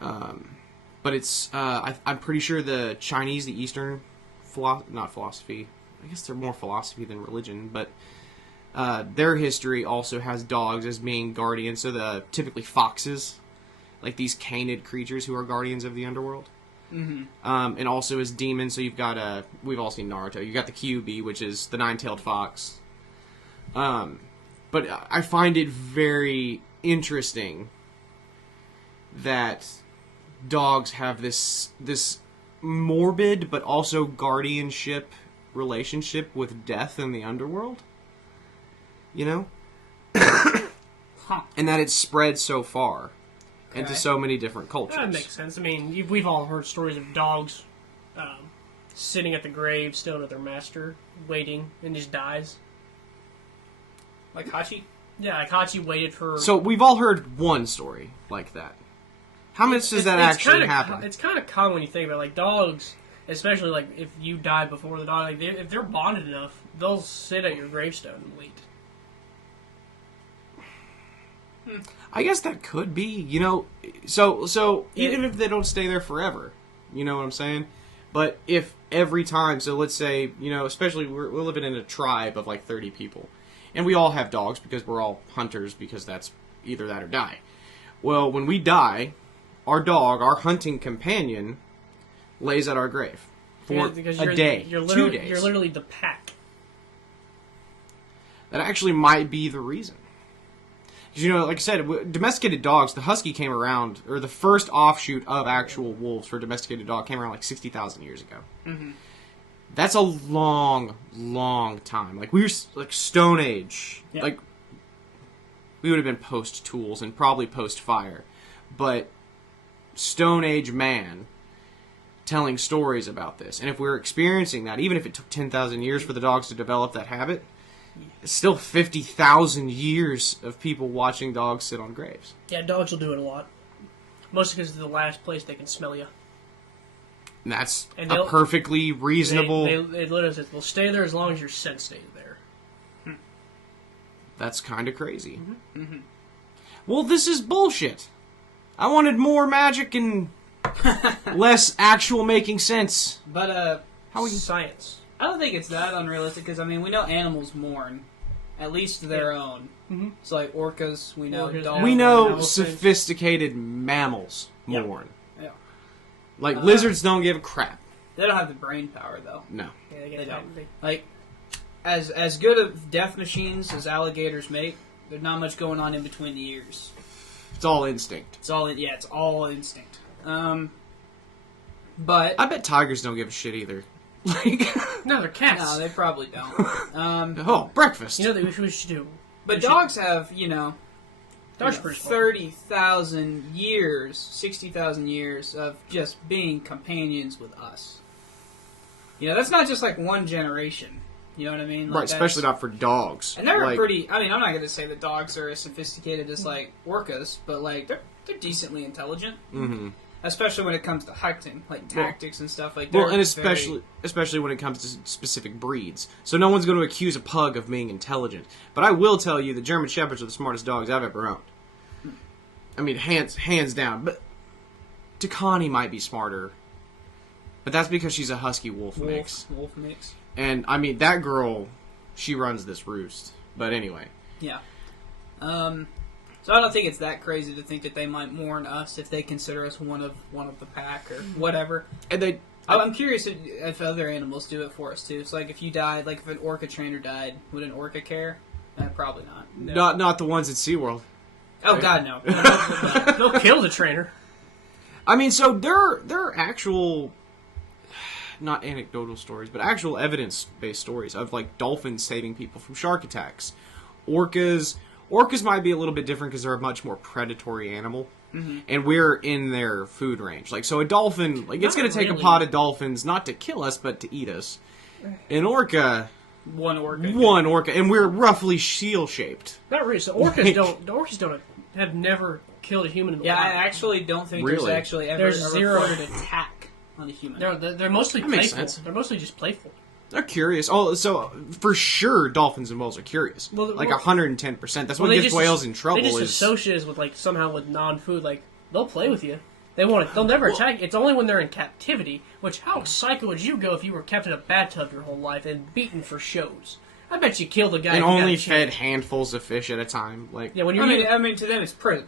of. But it's I'm pretty sure the Chinese, the Eastern, not philosophy. I guess they're more philosophy than religion, but their history also has dogs as being guardians. So the typically foxes, like these canid creatures who are guardians of the underworld. Mm-hmm. And also as demons. So you've got we've all seen Naruto. You got the Kyuubi, which is the nine-tailed fox. But I find it very interesting that dogs have this morbid but also guardianship relationship with death in the underworld. You know? Huh. And that it's spread so far into Okay. so many different cultures. That makes sense. I mean, we've all heard stories of dogs sitting at the grave, still at their master, waiting, and just dies. Like Hachi? Yeah, like Hachi waited for... So we've all heard one story like that. How much does that actually happen? It's kind of common when you think about it. Like, dogs, especially like if you die before the dog, like if they're bonded enough, they'll sit at your gravestone and wait. I guess that could be, you know, so even if they don't stay there forever, you know what I'm saying? But if every time, so let's say, you know, especially we're living in a tribe of like 30 people, and we all have dogs because we're all hunters because that's either that or die. Well, when we die, our dog, our hunting companion, lays at our grave for a day, 2 days. You're literally the pack. That actually might be the reason. Because, you know, like I said, domesticated dogs, the husky came around, or the first offshoot of actual wolves for domesticated dog came around like 60,000 years ago. Mm-hmm. That's a long, long time. Like, we were, like, Stone Age. Yeah. Like, we would have been post-tools and probably post-fire. But Stone Age man telling stories about this. And if we're experiencing that, even if it took 10,000 years for the dogs to develop that habit, it's still 50,000 years of people watching dogs sit on graves. Yeah, dogs will do it a lot. Mostly because it's the last place they can smell you. And that's And a perfectly reasonable... They literally says, they'll stay there as long as your scent stays there. That's kind of crazy. Mm-hmm. Mm-hmm. Well, this is bullshit. I wanted more magic and less actual making sense. But, How we... Science. I don't think it's that unrealistic, because, I mean, we know animals mourn. At least their own. Mm-hmm. So, like, orcas, we know Orcas, dolphins. We know Hamilton. sophisticated mammals mourn. Yeah. Like, lizards don't give a crap. They don't have the brain power, though. No. Yeah, they They get don't. they, Like, as good of death machines as alligators make, there's not much going on in between the ears. It's all instinct. It's all instinct. But I bet tigers don't give a shit either. Like, No, they're cats. no, they probably don't. oh, breakfast. You know what we should do? But we should- dogs have, Dogs are pretty smart. 30,000 years, 60,000 years of just being companions with us. That's not just like one generation. You know what I mean? Like, right, especially not for dogs. And they're like, pretty. I mean, I'm not going to say that dogs are as sophisticated as like orcas, but like they're decently intelligent. Mm-hmm. Especially when it comes to hunting, like tactics and stuff like that. Well, and especially when it comes to specific breeds. So no one's going to accuse a pug of being intelligent. But I will tell you that German Shepherds are the smartest dogs I've ever owned. I mean, hands down. But Takani might be smarter. But that's because she's a husky wolf mix. Wolf mix. And, I mean, that girl, she runs this roost. But anyway. Yeah. So I don't think it's that crazy to think that they might mourn us if they consider us one of the pack or whatever. And I'm curious if other animals do it for us too. It's like if you died, like if an orca trainer died, would an orca care? Probably not. No. not the ones at SeaWorld. Oh God, no. They'll kill the trainer. I mean, so there are actual, not anecdotal stories, but actual evidence-based stories of, like, dolphins saving people from shark attacks. Orcas might be a little bit different because they're a much more predatory animal. Mm-hmm. And we're in their food range. Like, so a dolphin, like, it's going to take a pod of dolphins not to kill us, but to eat us. An orca... One orca. And we're roughly shield-shaped. Not really. So orcas don't have never killed a human in the Yeah, wild. I actually don't think Really? there's actually ever There's a zero reported attack on a human. They're mostly That makes playful. sense. They're mostly just playful. They're curious. Oh, so for sure, dolphins and whales are curious. Well, like well- 110%. That's what they gets just- whales in trouble. They just is associate us with like somehow with non-food. Like they'll play with you. They want it. They'll never attack. It's only when they're in captivity. Which how psycho would you go if you were kept in a bathtub your whole life and beaten for shows? I bet you killed a guy. and if you got only a fed chance. handfuls of fish at a time. Like Yeah, when you're I mean, to them it's prison.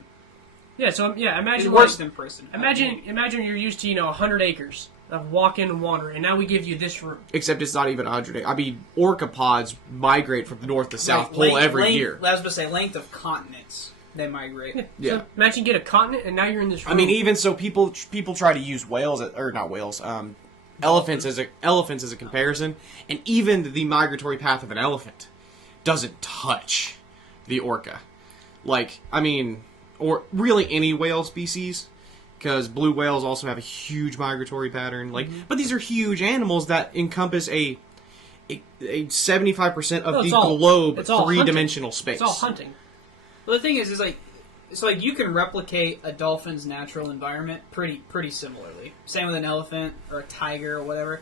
yeah. So yeah, It's imagine worse like, than prison. imagine you're used to 100 acres of walking and wandering, and now we give you this room. except it's not even 100. I mean, orcapods migrate from the north to south pole Length- every length- year. I was going to say length of continents they migrate. Yeah. So imagine you get a continent, and now you're in this room. I mean, even so, people try to use whales or not whales, elephants as a comparison, and even the migratory path of an elephant doesn't touch the orca. Like, I mean, or really any whale species, because blue whales also have a huge migratory pattern. Like, but these are huge animals that encompass a 75% of the globe it's all three-dimensional space. It's all hunting. Well, the thing is like, it's like you can replicate a dolphin's natural environment pretty similarly. Same with an elephant or a tiger or whatever.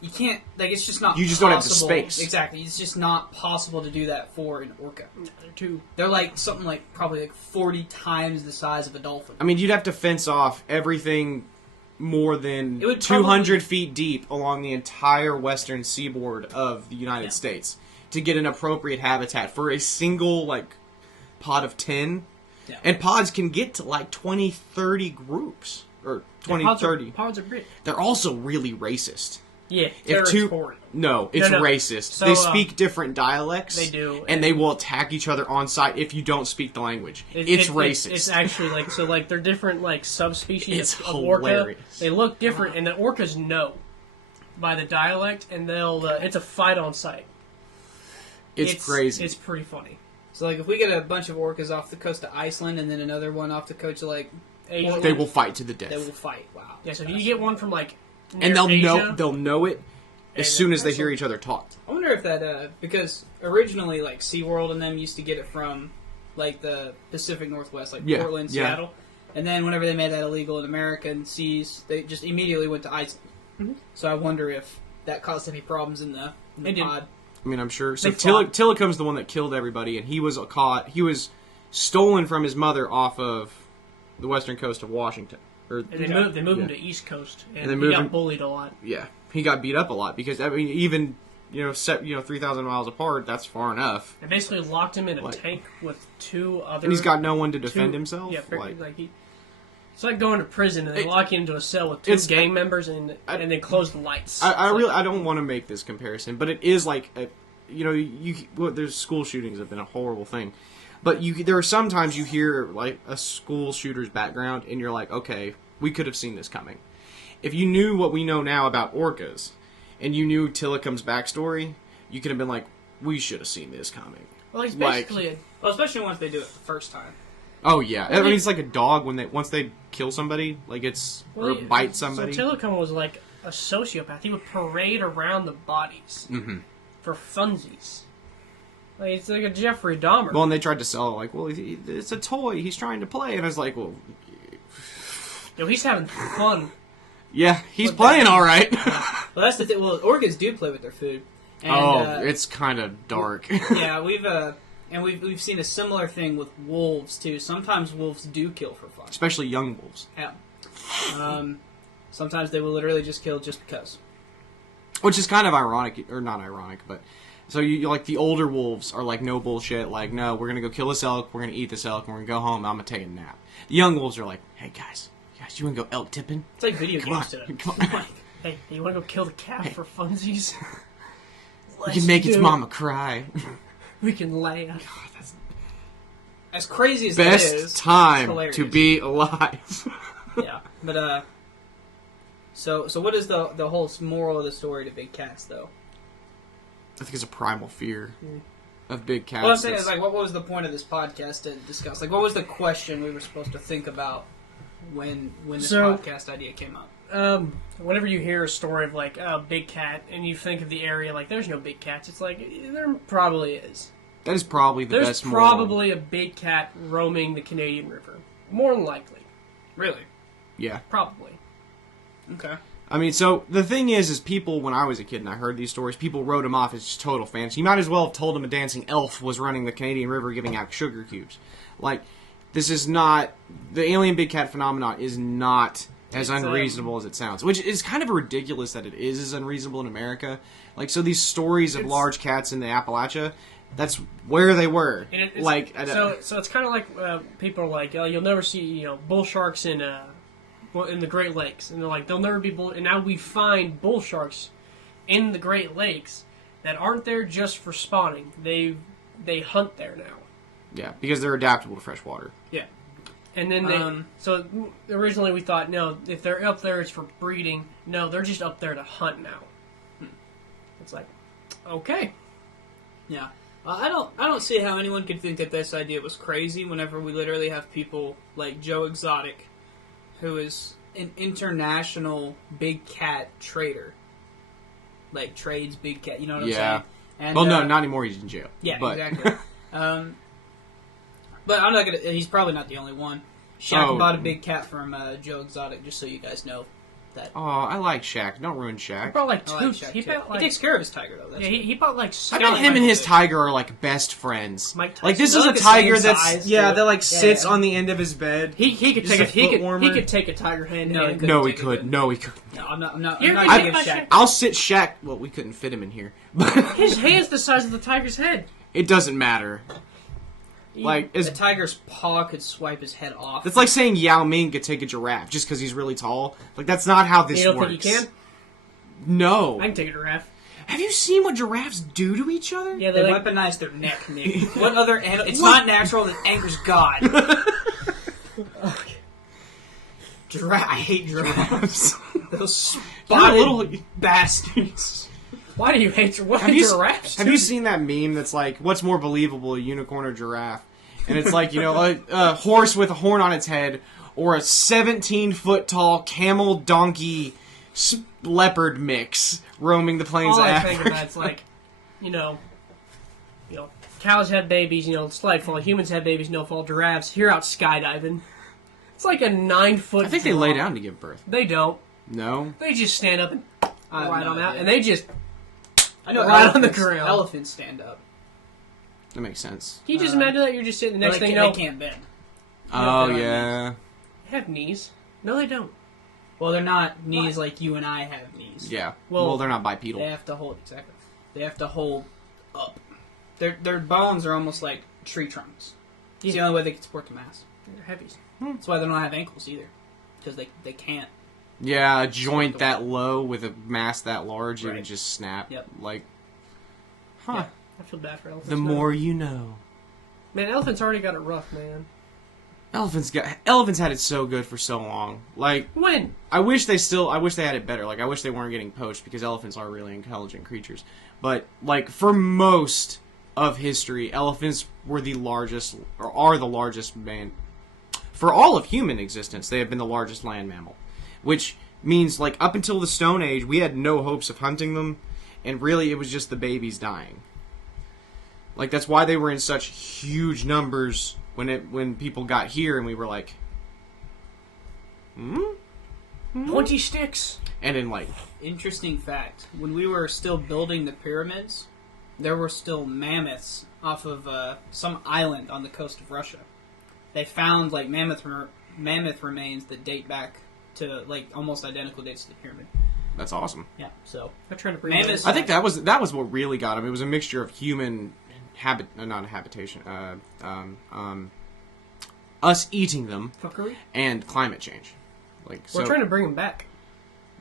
You can't, like, it's just not You just possible. don't have the space. Exactly. It's just not possible to do that for an orca. They're too. They're like something like probably like 40 times the size of a dolphin. I mean, you'd have to fence off everything more than It would 200 feet deep along the entire western seaboard of the United States to get an appropriate habitat for a single, like, pod of 10. Yeah. And pods can get to, like, 20, 30 groups. Or 20, 30. Pods are big. They're also really racist. Yeah, If two, territorial. no, it's No. racist. So, they speak different dialects. they do, and they will attack each other on site if you don't speak the language. It's racist. It's actually like so. Like they're different like subspecies It's of orca. hilarious. They look different, and the orcas know by the dialect, and they'll. It's a fight on sight. It's crazy. It's pretty funny. So like if we get a bunch of orcas off the coast of Iceland and then another one off the coast of like Asia. They will fight to the death. they will fight. Wow. Yeah, so if you get one from like near And Asia, they'll know it as And soon as they that's hear a- each other talk. I wonder if that because originally like SeaWorld and them used to get it from like the Pacific Northwest, like Yeah, Portland, yeah. Seattle, and then whenever they made that illegal in American seas, they just immediately went to Iceland. Mhm. So I wonder if that caused any problems in the It did. pod. I mean, I'm sure. So They fought. Tillicum's the one that killed everybody, and he was caught. He was stolen from his mother off of the western coast of Washington. Or and they moved. They moved him Yeah. to East Coast, And and, they he moved got him- bullied a lot. yeah, he got beat up a lot because I mean, even 3,000 miles apart, that's far enough. They basically locked him in a Like- tank with two other. And he's got no one to defend two- himself. Yeah, like, it's like going to prison and they It- lock you into a cell with two it's- gang members and then close the lights. I don't want to make this comparison, but it is like there's school shootings have been a horrible thing, but there are sometimes you hear like a school shooter's background and you're like, okay, we could have seen this coming. If you knew what we know now about orcas, and you knew Tillicum's backstory, you could have been like, we should have seen this coming. well, he's like- basically Well, especially once they do it the first time. Oh yeah, I Well, mean, it's like a dog once they kill somebody, like or bite somebody. So Tillicum was like a sociopath. He would parade around the bodies for funsies. Like, it's like a Jeffrey Dahmer. Well, and they tried to sell it like, well, it's a toy. He's trying to play, and I was like, well, Yo, he's having fun. yeah, he's But playing that- all right. Well, that's the thing. Well, orcas do play with their food. And, it's kind of dark. yeah, we've seen a similar thing with wolves too. Sometimes wolves do kill for fun. Especially young wolves. Yeah. Sometimes they will literally just kill just because. Which is kind of ironic, or not ironic, but... So, you like, the older wolves are like, no bullshit, like, no, we're gonna go kill this elk, we're gonna eat this elk, and we're gonna go home, I'm gonna take a nap. The young wolves are like, hey, guys, you wanna go elk tipping? It's like video Come on, games today. come on. Hey, you want to go kill the calf for funsies? We can make its mama cry. We can laugh. As crazy as that is, Best it's time hilarious. to be alive. Yeah, but so what is the whole moral of the story to big cats though? I think it's a primal fear of big cats. What I'm saying is that's- like, what was the point of this podcast to discuss? Like, what was the question we were supposed to think about when this So- podcast idea came up? Whenever you hear a story of like a big cat and you think of the area like there's no big cats, it's like there probably is. that is probably the There's best moral. probably a big cat roaming the Canadian River. More than likely. Really? Yeah. Probably. Okay. I mean, so the thing is people, when I was a kid and I heard these stories, people wrote them off as just total fantasy. You might as well have told them a dancing elf was running the Canadian River giving out sugar cubes. Like, this is not, the alien big cat phenomenon is not as unreasonable as it sounds. Which is kind of ridiculous that it is as unreasonable in America. Like, so these stories of large cats in the Appalachia, that's where they were. Like, so it's kind of like people are like, oh, you'll never see bull sharks in the Great Lakes, and they're like, they'll never be bull. And now we find bull sharks in the Great Lakes that aren't there just for spawning. They hunt there now. Yeah, because they're adaptable to fresh water. Yeah, and then so originally we thought, no, if they're up there, it's for breeding. No, they're just up there to hunt now. It's like, okay. Yeah. I don't see how anyone could think that this idea was crazy whenever we literally have people like Joe Exotic, who is an international big cat trader. Like, trades big cat, you know what I'm saying? And, well, no, not anymore, he's in jail. Yeah, exactly. But I'm not gonna, he's probably not the only one. Shaq bought a big cat from Joe Exotic, just so you guys know. Oh, I like Shaq. Don't ruin Shaq. He bought like two. He takes care of his tiger, though. That's he bought like. I bet him and his tiger are like best friends. Like, this is a tiger that's that like sits on the end of his bed. He could take he could take a tiger hand. No, he could. No, he could. No, I'm not taking Shaq. I'll sit Shaq. Well, we couldn't fit him in here, but his hand's the size of the tiger's head. It doesn't matter. Like, the tiger's paw could swipe his head off. It's like saying Yao Ming could take a giraffe just because he's really tall. Like, that's not how this works. You don't think you can? No. I can take a giraffe. Have you seen what giraffes do to each other? Yeah, they weaponize their neck, Nick. What other animal? It's not natural and it angers God. Okay. I hate giraffes. Those spotted little bastards. Why do you hate giraffes? Have you seen that meme that's like, what's more believable, a unicorn or giraffe? And it's like, a horse with a horn on its head, or a 17-foot tall camel donkey leopard mix roaming the plains of Africa. All I think about is like, cows have babies, slide fall. Humans have babies, no fall. Giraffes, you're out skydiving. It's like a 9-foot. I think they lay down to give birth. They don't. No. They just stand up and ride on out, and they just. I know right on the ground. Elephants stand up. That makes sense. Can you just imagine that you're just sitting the next thing you know? They can't bend. Oh, yeah. They have knees. No, they don't. Well, they're not knees like you and I have knees. Yeah. Well, they're not bipedal. They have to hold, exactly. They have to hold up. Their bones are almost like tree trunks. It's the only way they can support the mass. They're heavies. That's why they don't have ankles either. Because they can't. Yeah, a joint that low with a mass that large, it would just snap. Yep. Like, Yeah, I feel bad for elephants. The more you know. Man, elephants already got it rough, man. Elephants had it so good for so long. Like, when? I wish they had it better. Like, I wish they weren't getting poached because elephants are really intelligent creatures. But, like, for most of history, elephants were the largest, or are the largest for all of human existence, they have been the largest land mammal. Which means, like, up until the Stone Age, we had no hopes of hunting them, and really it was just the babies dying. Like, that's why they were in such huge numbers when people got here, and we were like, 20 sticks. And in, like... Interesting fact, when we were still building the pyramids, there were still mammoths off of some island on the coast of Russia. They found, like, mammoth remains that date back to like almost identical dates to the pyramid. That's awesome. Yeah, so I'm trying to bring mammoths. I think that was what really got him. It was a mixture of human not habitation, us eating them, fuckery, and climate change. Like, we're trying to bring them back.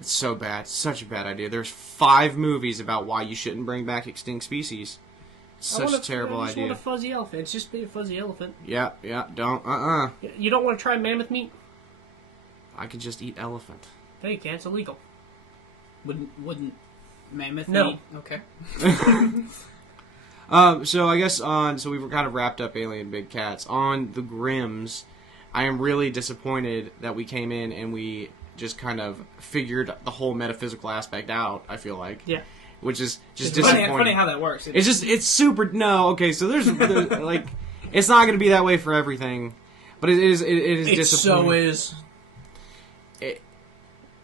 It's so bad. It's such a bad idea. There's 5 movies about why you shouldn't bring back extinct species. It's such a terrible idea. I just want a fuzzy elephant. It's just be a fuzzy elephant. Yeah, don't. You don't want to try mammoth meat? I could just eat elephant. No, you can't. It's illegal. Wouldn't mammoth no. meat? Okay. So I guess so we've kind of wrapped up Alien Big Cats. On the Grimms, I am really disappointed that we came in and we just kind of figured the whole metaphysical aspect out, I feel like. Yeah. Which is just it's disappointing. Funny how that works. It's super, no, okay, so there's like, it's not going to be that way for everything, but it is disappointing. So is.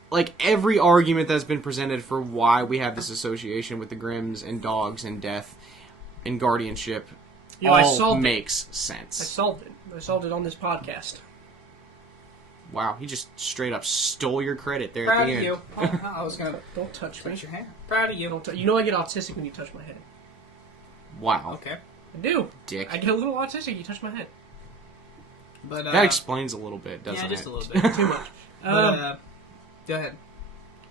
like, every argument that's been presented for why we have this association with the Grimms and dogs and death and guardianship makes sense. I solved it. I solved it on this podcast. Wow, he just straight up stole your credit there Proud at the of end. you. I was gonna Don't touch me. touch your hair. Proud of you. You know I get autistic when you touch my head. Wow. Okay. I do. Dick. I get a little autistic. You touch my head. But That explains a little bit, doesn't it? yeah, just a little bit. Too much. But, go ahead.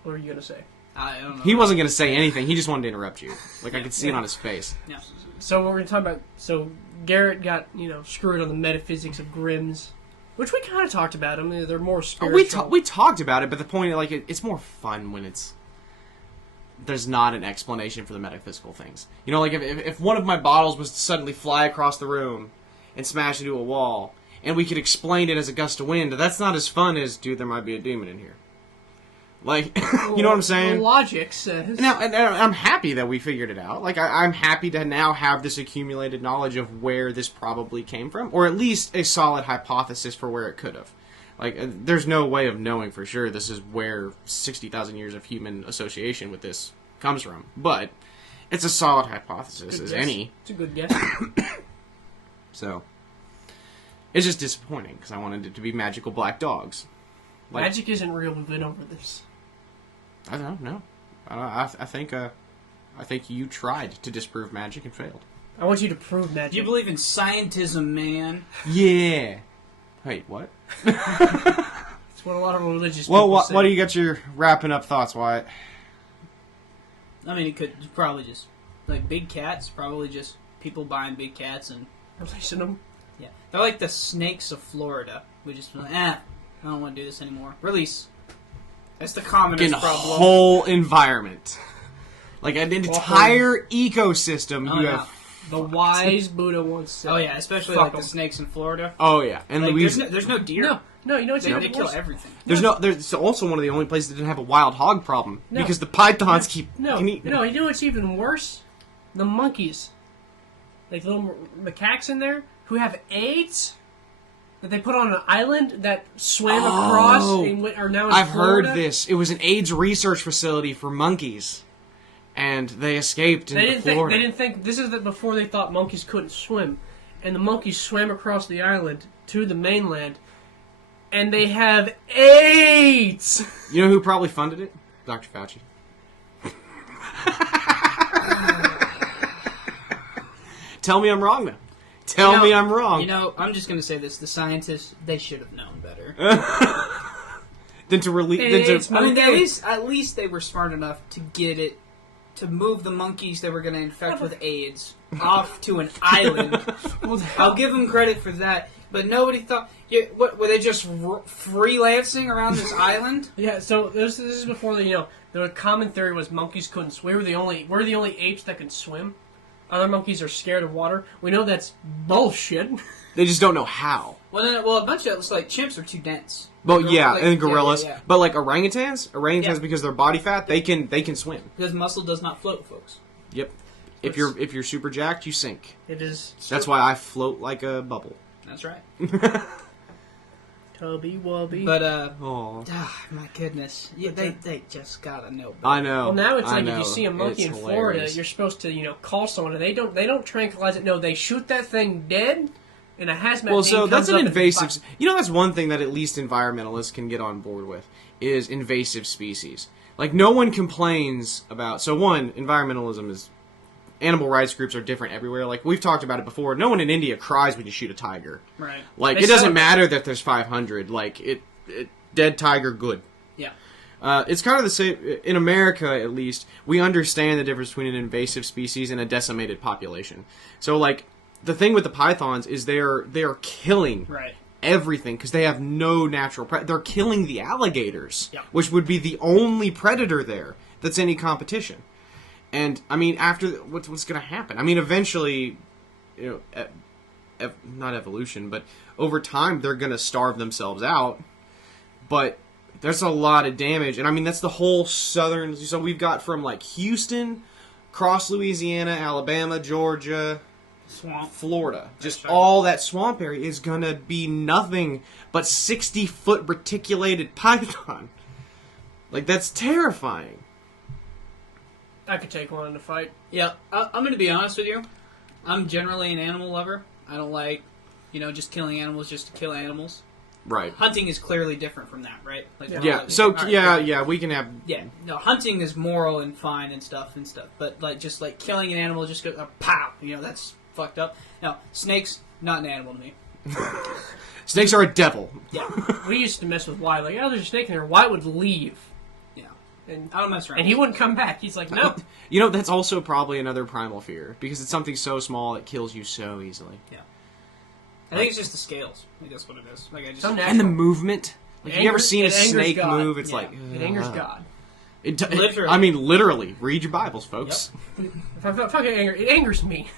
What were you gonna say? I don't know. He wasn't going to say anything. He just wanted to interrupt you. Like, I could see it on his face. Yeah. So what we're gonna talk about? So Garrett got screwed on the metaphysics of Grimm's, which we kind of talked about. I mean, they're more spiritual. We talked about it, but the point, like, it's more fun when there's not an explanation for the metaphysical things. You know, like, if one of my bottles was to suddenly fly across the room and smash into a wall, and we could explain it as a gust of wind, that's not as fun as, dude, there might be a demon in here. Like, you know what I'm saying? Logic says. Now, and I'm happy that we figured it out. Like, I'm happy to now have this accumulated knowledge of where this probably came from, or at least a solid hypothesis for where it could have. Like, there's no way of knowing for sure this is where 60,000 years of human association with this comes from. But it's a solid hypothesis as any. It's a good guess. So, it's just disappointing, because I wanted it to be magical black dogs. Like, Magic isn't real. We've been over this. I don't know. I think you tried to disprove magic and failed. I want you to prove magic. Do you believe in scientism, man? Yeah. Wait, what? It's what a lot of religious people say. What do you got your wrapping up thoughts, Wyatt? I mean, it could probably just like big cats. Probably just people buying big cats and Releasing them. yeah, they're like the snakes of Florida. We just like, I don't want to do this anymore. Release. That's the commonest In a problem. whole environment, like an entire ecosystem. Oh, You yeah. have. The wise Buddha once said. Oh yeah, especially Fuck like 'em. the snakes in Florida. Oh yeah, and Like, Louisiana. there's no deer. No, you know what's They even kill worse? everything. There's also one of the only places that didn't have a wild hog problem No. because the pythons keep No, can eat. you know what's even worse? The monkeys. Like little macaques in there who have AIDS that they put on an island that swam across and are now in I've Florida. heard this. It was an AIDS research facility for monkeys, and they escaped into Florida. They didn't think this is before they thought monkeys couldn't swim, and the monkeys swam across the island to the mainland, and they have AIDS. You know who probably funded it? Dr. Fauci. Tell me I'm wrong, though. Tell me I'm wrong. You know, I'm just gonna say this: the scientists, they should have known better. Than to release. It's I mean, at least they were smart enough to get it, to move the monkeys that were going to infect with AIDS off to an island. I'll give them credit for that, but nobody thought. What were they just freelancing around this island? Yeah, so this is before the common theory was monkeys couldn't swim. We're the only apes that can swim. Other monkeys are scared of water. We know that's bullshit. They just don't know how. Well, a bunch of it's like chimps are too dense. Well, Like, yeah, like, and gorillas. yeah. But like orangutans, Yeah. because they're body fat, they can swim. Because muscle does not float, folks. Yep. If you're super jacked, you sink. It is. That's why I float like a bubble. That's right. Tubby wubby. But Oh, my goodness, yeah, they just gotta know. Better. I know. Well, now it's I like know. if you see a monkey It's in Florida, hilarious. you're supposed to call someone, and they don't tranquilize it. No, they shoot that thing dead, and a hazmat Well, team so comes that's an up and invasive. fights. That's one thing that at least environmentalists can get on board with is invasive species. Like no one complains about. So one, environmentalism is. Animal rights groups are different everywhere. Like we've talked about it before. No one in India cries when you shoot a tiger. Right. Like They it doesn't celebrate. matter that there's 500. Like it dead tiger, good. Yeah. It's kind of the same in America, at least. We understand the difference between an invasive species and a decimated population. So, like, the thing with the pythons is they are killing Right. everything because they have no natural. They're killing the alligators, Yeah. which would be the only predator there that's any competition. And I mean, after what's going to happen? I mean, eventually, not evolution, but over time, they're going to starve themselves out. But there's a lot of damage, and I mean that's the whole southern. So we've got from like Houston, across Louisiana, Alabama, Georgia, Swamp. Florida. Just right. all that swamp area is gonna be nothing but 60-foot reticulated python. Like, that's terrifying. I could take one in a fight. Yeah, I'm going to be honest with you. I'm generally an animal lover. I don't like, just killing animals just to kill animals. Right. Hunting is clearly different from that, right? Like, we can have... Yeah, no, hunting is moral and fine and stuff. But, just killing an animal, just go, pow, that's fucked up. Now, snakes, not an animal to me. Snakes are a devil. Yeah. We used to mess with Wyatt. Like, there's a snake in there. Wyatt would leave. Yeah. And I don't mess around. And he wouldn't come back. He's like, no. That's also probably another primal fear. Because it's something so small, it kills you so easily. Yeah. I think it's just the scales. I think that's what it is. Like, and the movement. Like, have you ever seen a snake God. move? It's like... It angers God. Literally. Literally. Read your Bibles, folks. Yep. If I fucking anger, it angers me.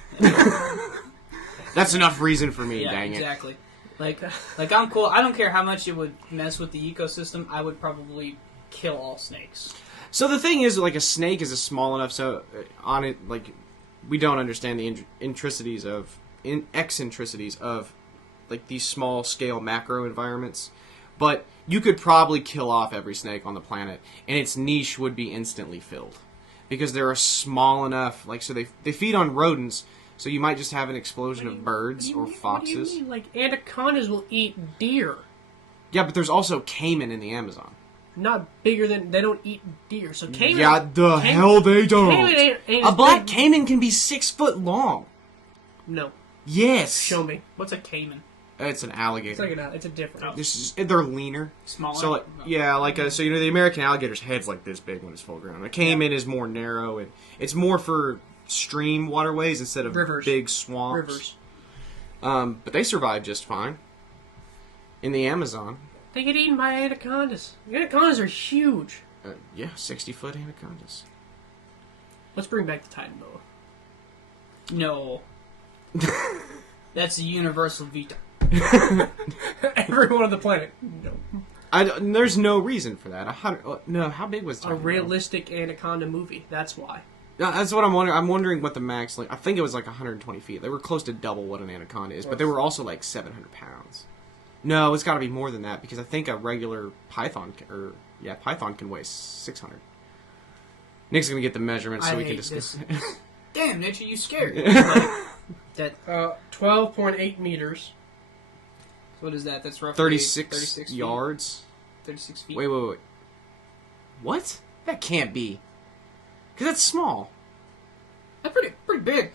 That's enough reason for me, yeah, dang exactly. Like I'm cool. I don't care how much it would mess with the ecosystem. I would probably kill all snakes. So the thing is, like, a snake is a small enough, so on it, like, we don't understand the eccentricities of, like, these small-scale macro environments. But you could probably kill off every snake on the planet, and its niche would be instantly filled. Because they're a small enough, like, so they feed on rodents, so you might just have an explosion of birds or foxes. What do you mean? Like, anacondas will eat deer. Yeah, but there's also caiman in the Amazon. Not bigger than... They don't eat deer, so caiman... Yeah, hell they don't. Caiman ain't a black caiman can be 6 foot long. No. Yes. Show me. What's a caiman? It's an alligator. It's a different... They're leaner. Smaller? So, like, the American alligator's head's like this big when it's full grown. A caiman is more narrow, and it's more for stream waterways instead of rivers. Big swamps. Rivers. But they survive just fine. In the Amazon. They get eaten by anacondas. Anacondas are huge. 60-foot anacondas. Let's bring back the Titan Boa. No. That's a universal veto. Everyone on the planet. No. There's no reason for that. How big was Titan A realistic anaconda movie. That's why. That's what I'm wondering. I'm wondering what the max... I think it was 120 feet. They were close to double what an anaconda is, but they were also 700 pounds. No, it's got to be more than that, because I think a regular python can weigh 600. Nick's going to get the measurements so we can discuss. Damn, Nature, you scared. 12.8 meters. What is that? That's roughly 36 yards. 36 feet. Wait. What? That can't be. Because that's small. That's pretty big.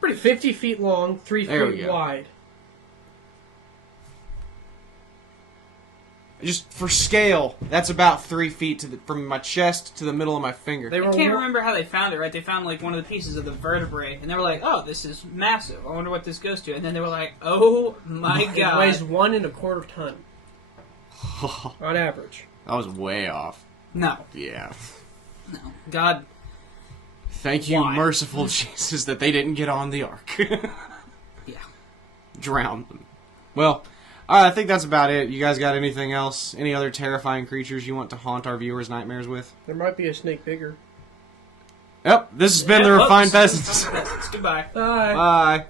Pretty 50 feet long, 3 feet wide. Just for scale, that's about 3 feet from my chest to the middle of my finger. I can't remember how they found it, right? They found one of the pieces of the vertebrae, and they were like, oh, this is massive. I wonder what this goes to. And then they were like, oh my god. It weighs 1.25 tons. On average. That was way off. No. Yeah. No. God. Thank you, merciful Jesus, that they didn't get on the ark. Yeah. Drown them. Well... I think that's about it. You guys got anything else? Any other terrifying creatures you want to haunt our viewers' nightmares with? There might be a snake bigger. Yep, this has been the Refined Peasants. Goodbye. Bye. Bye.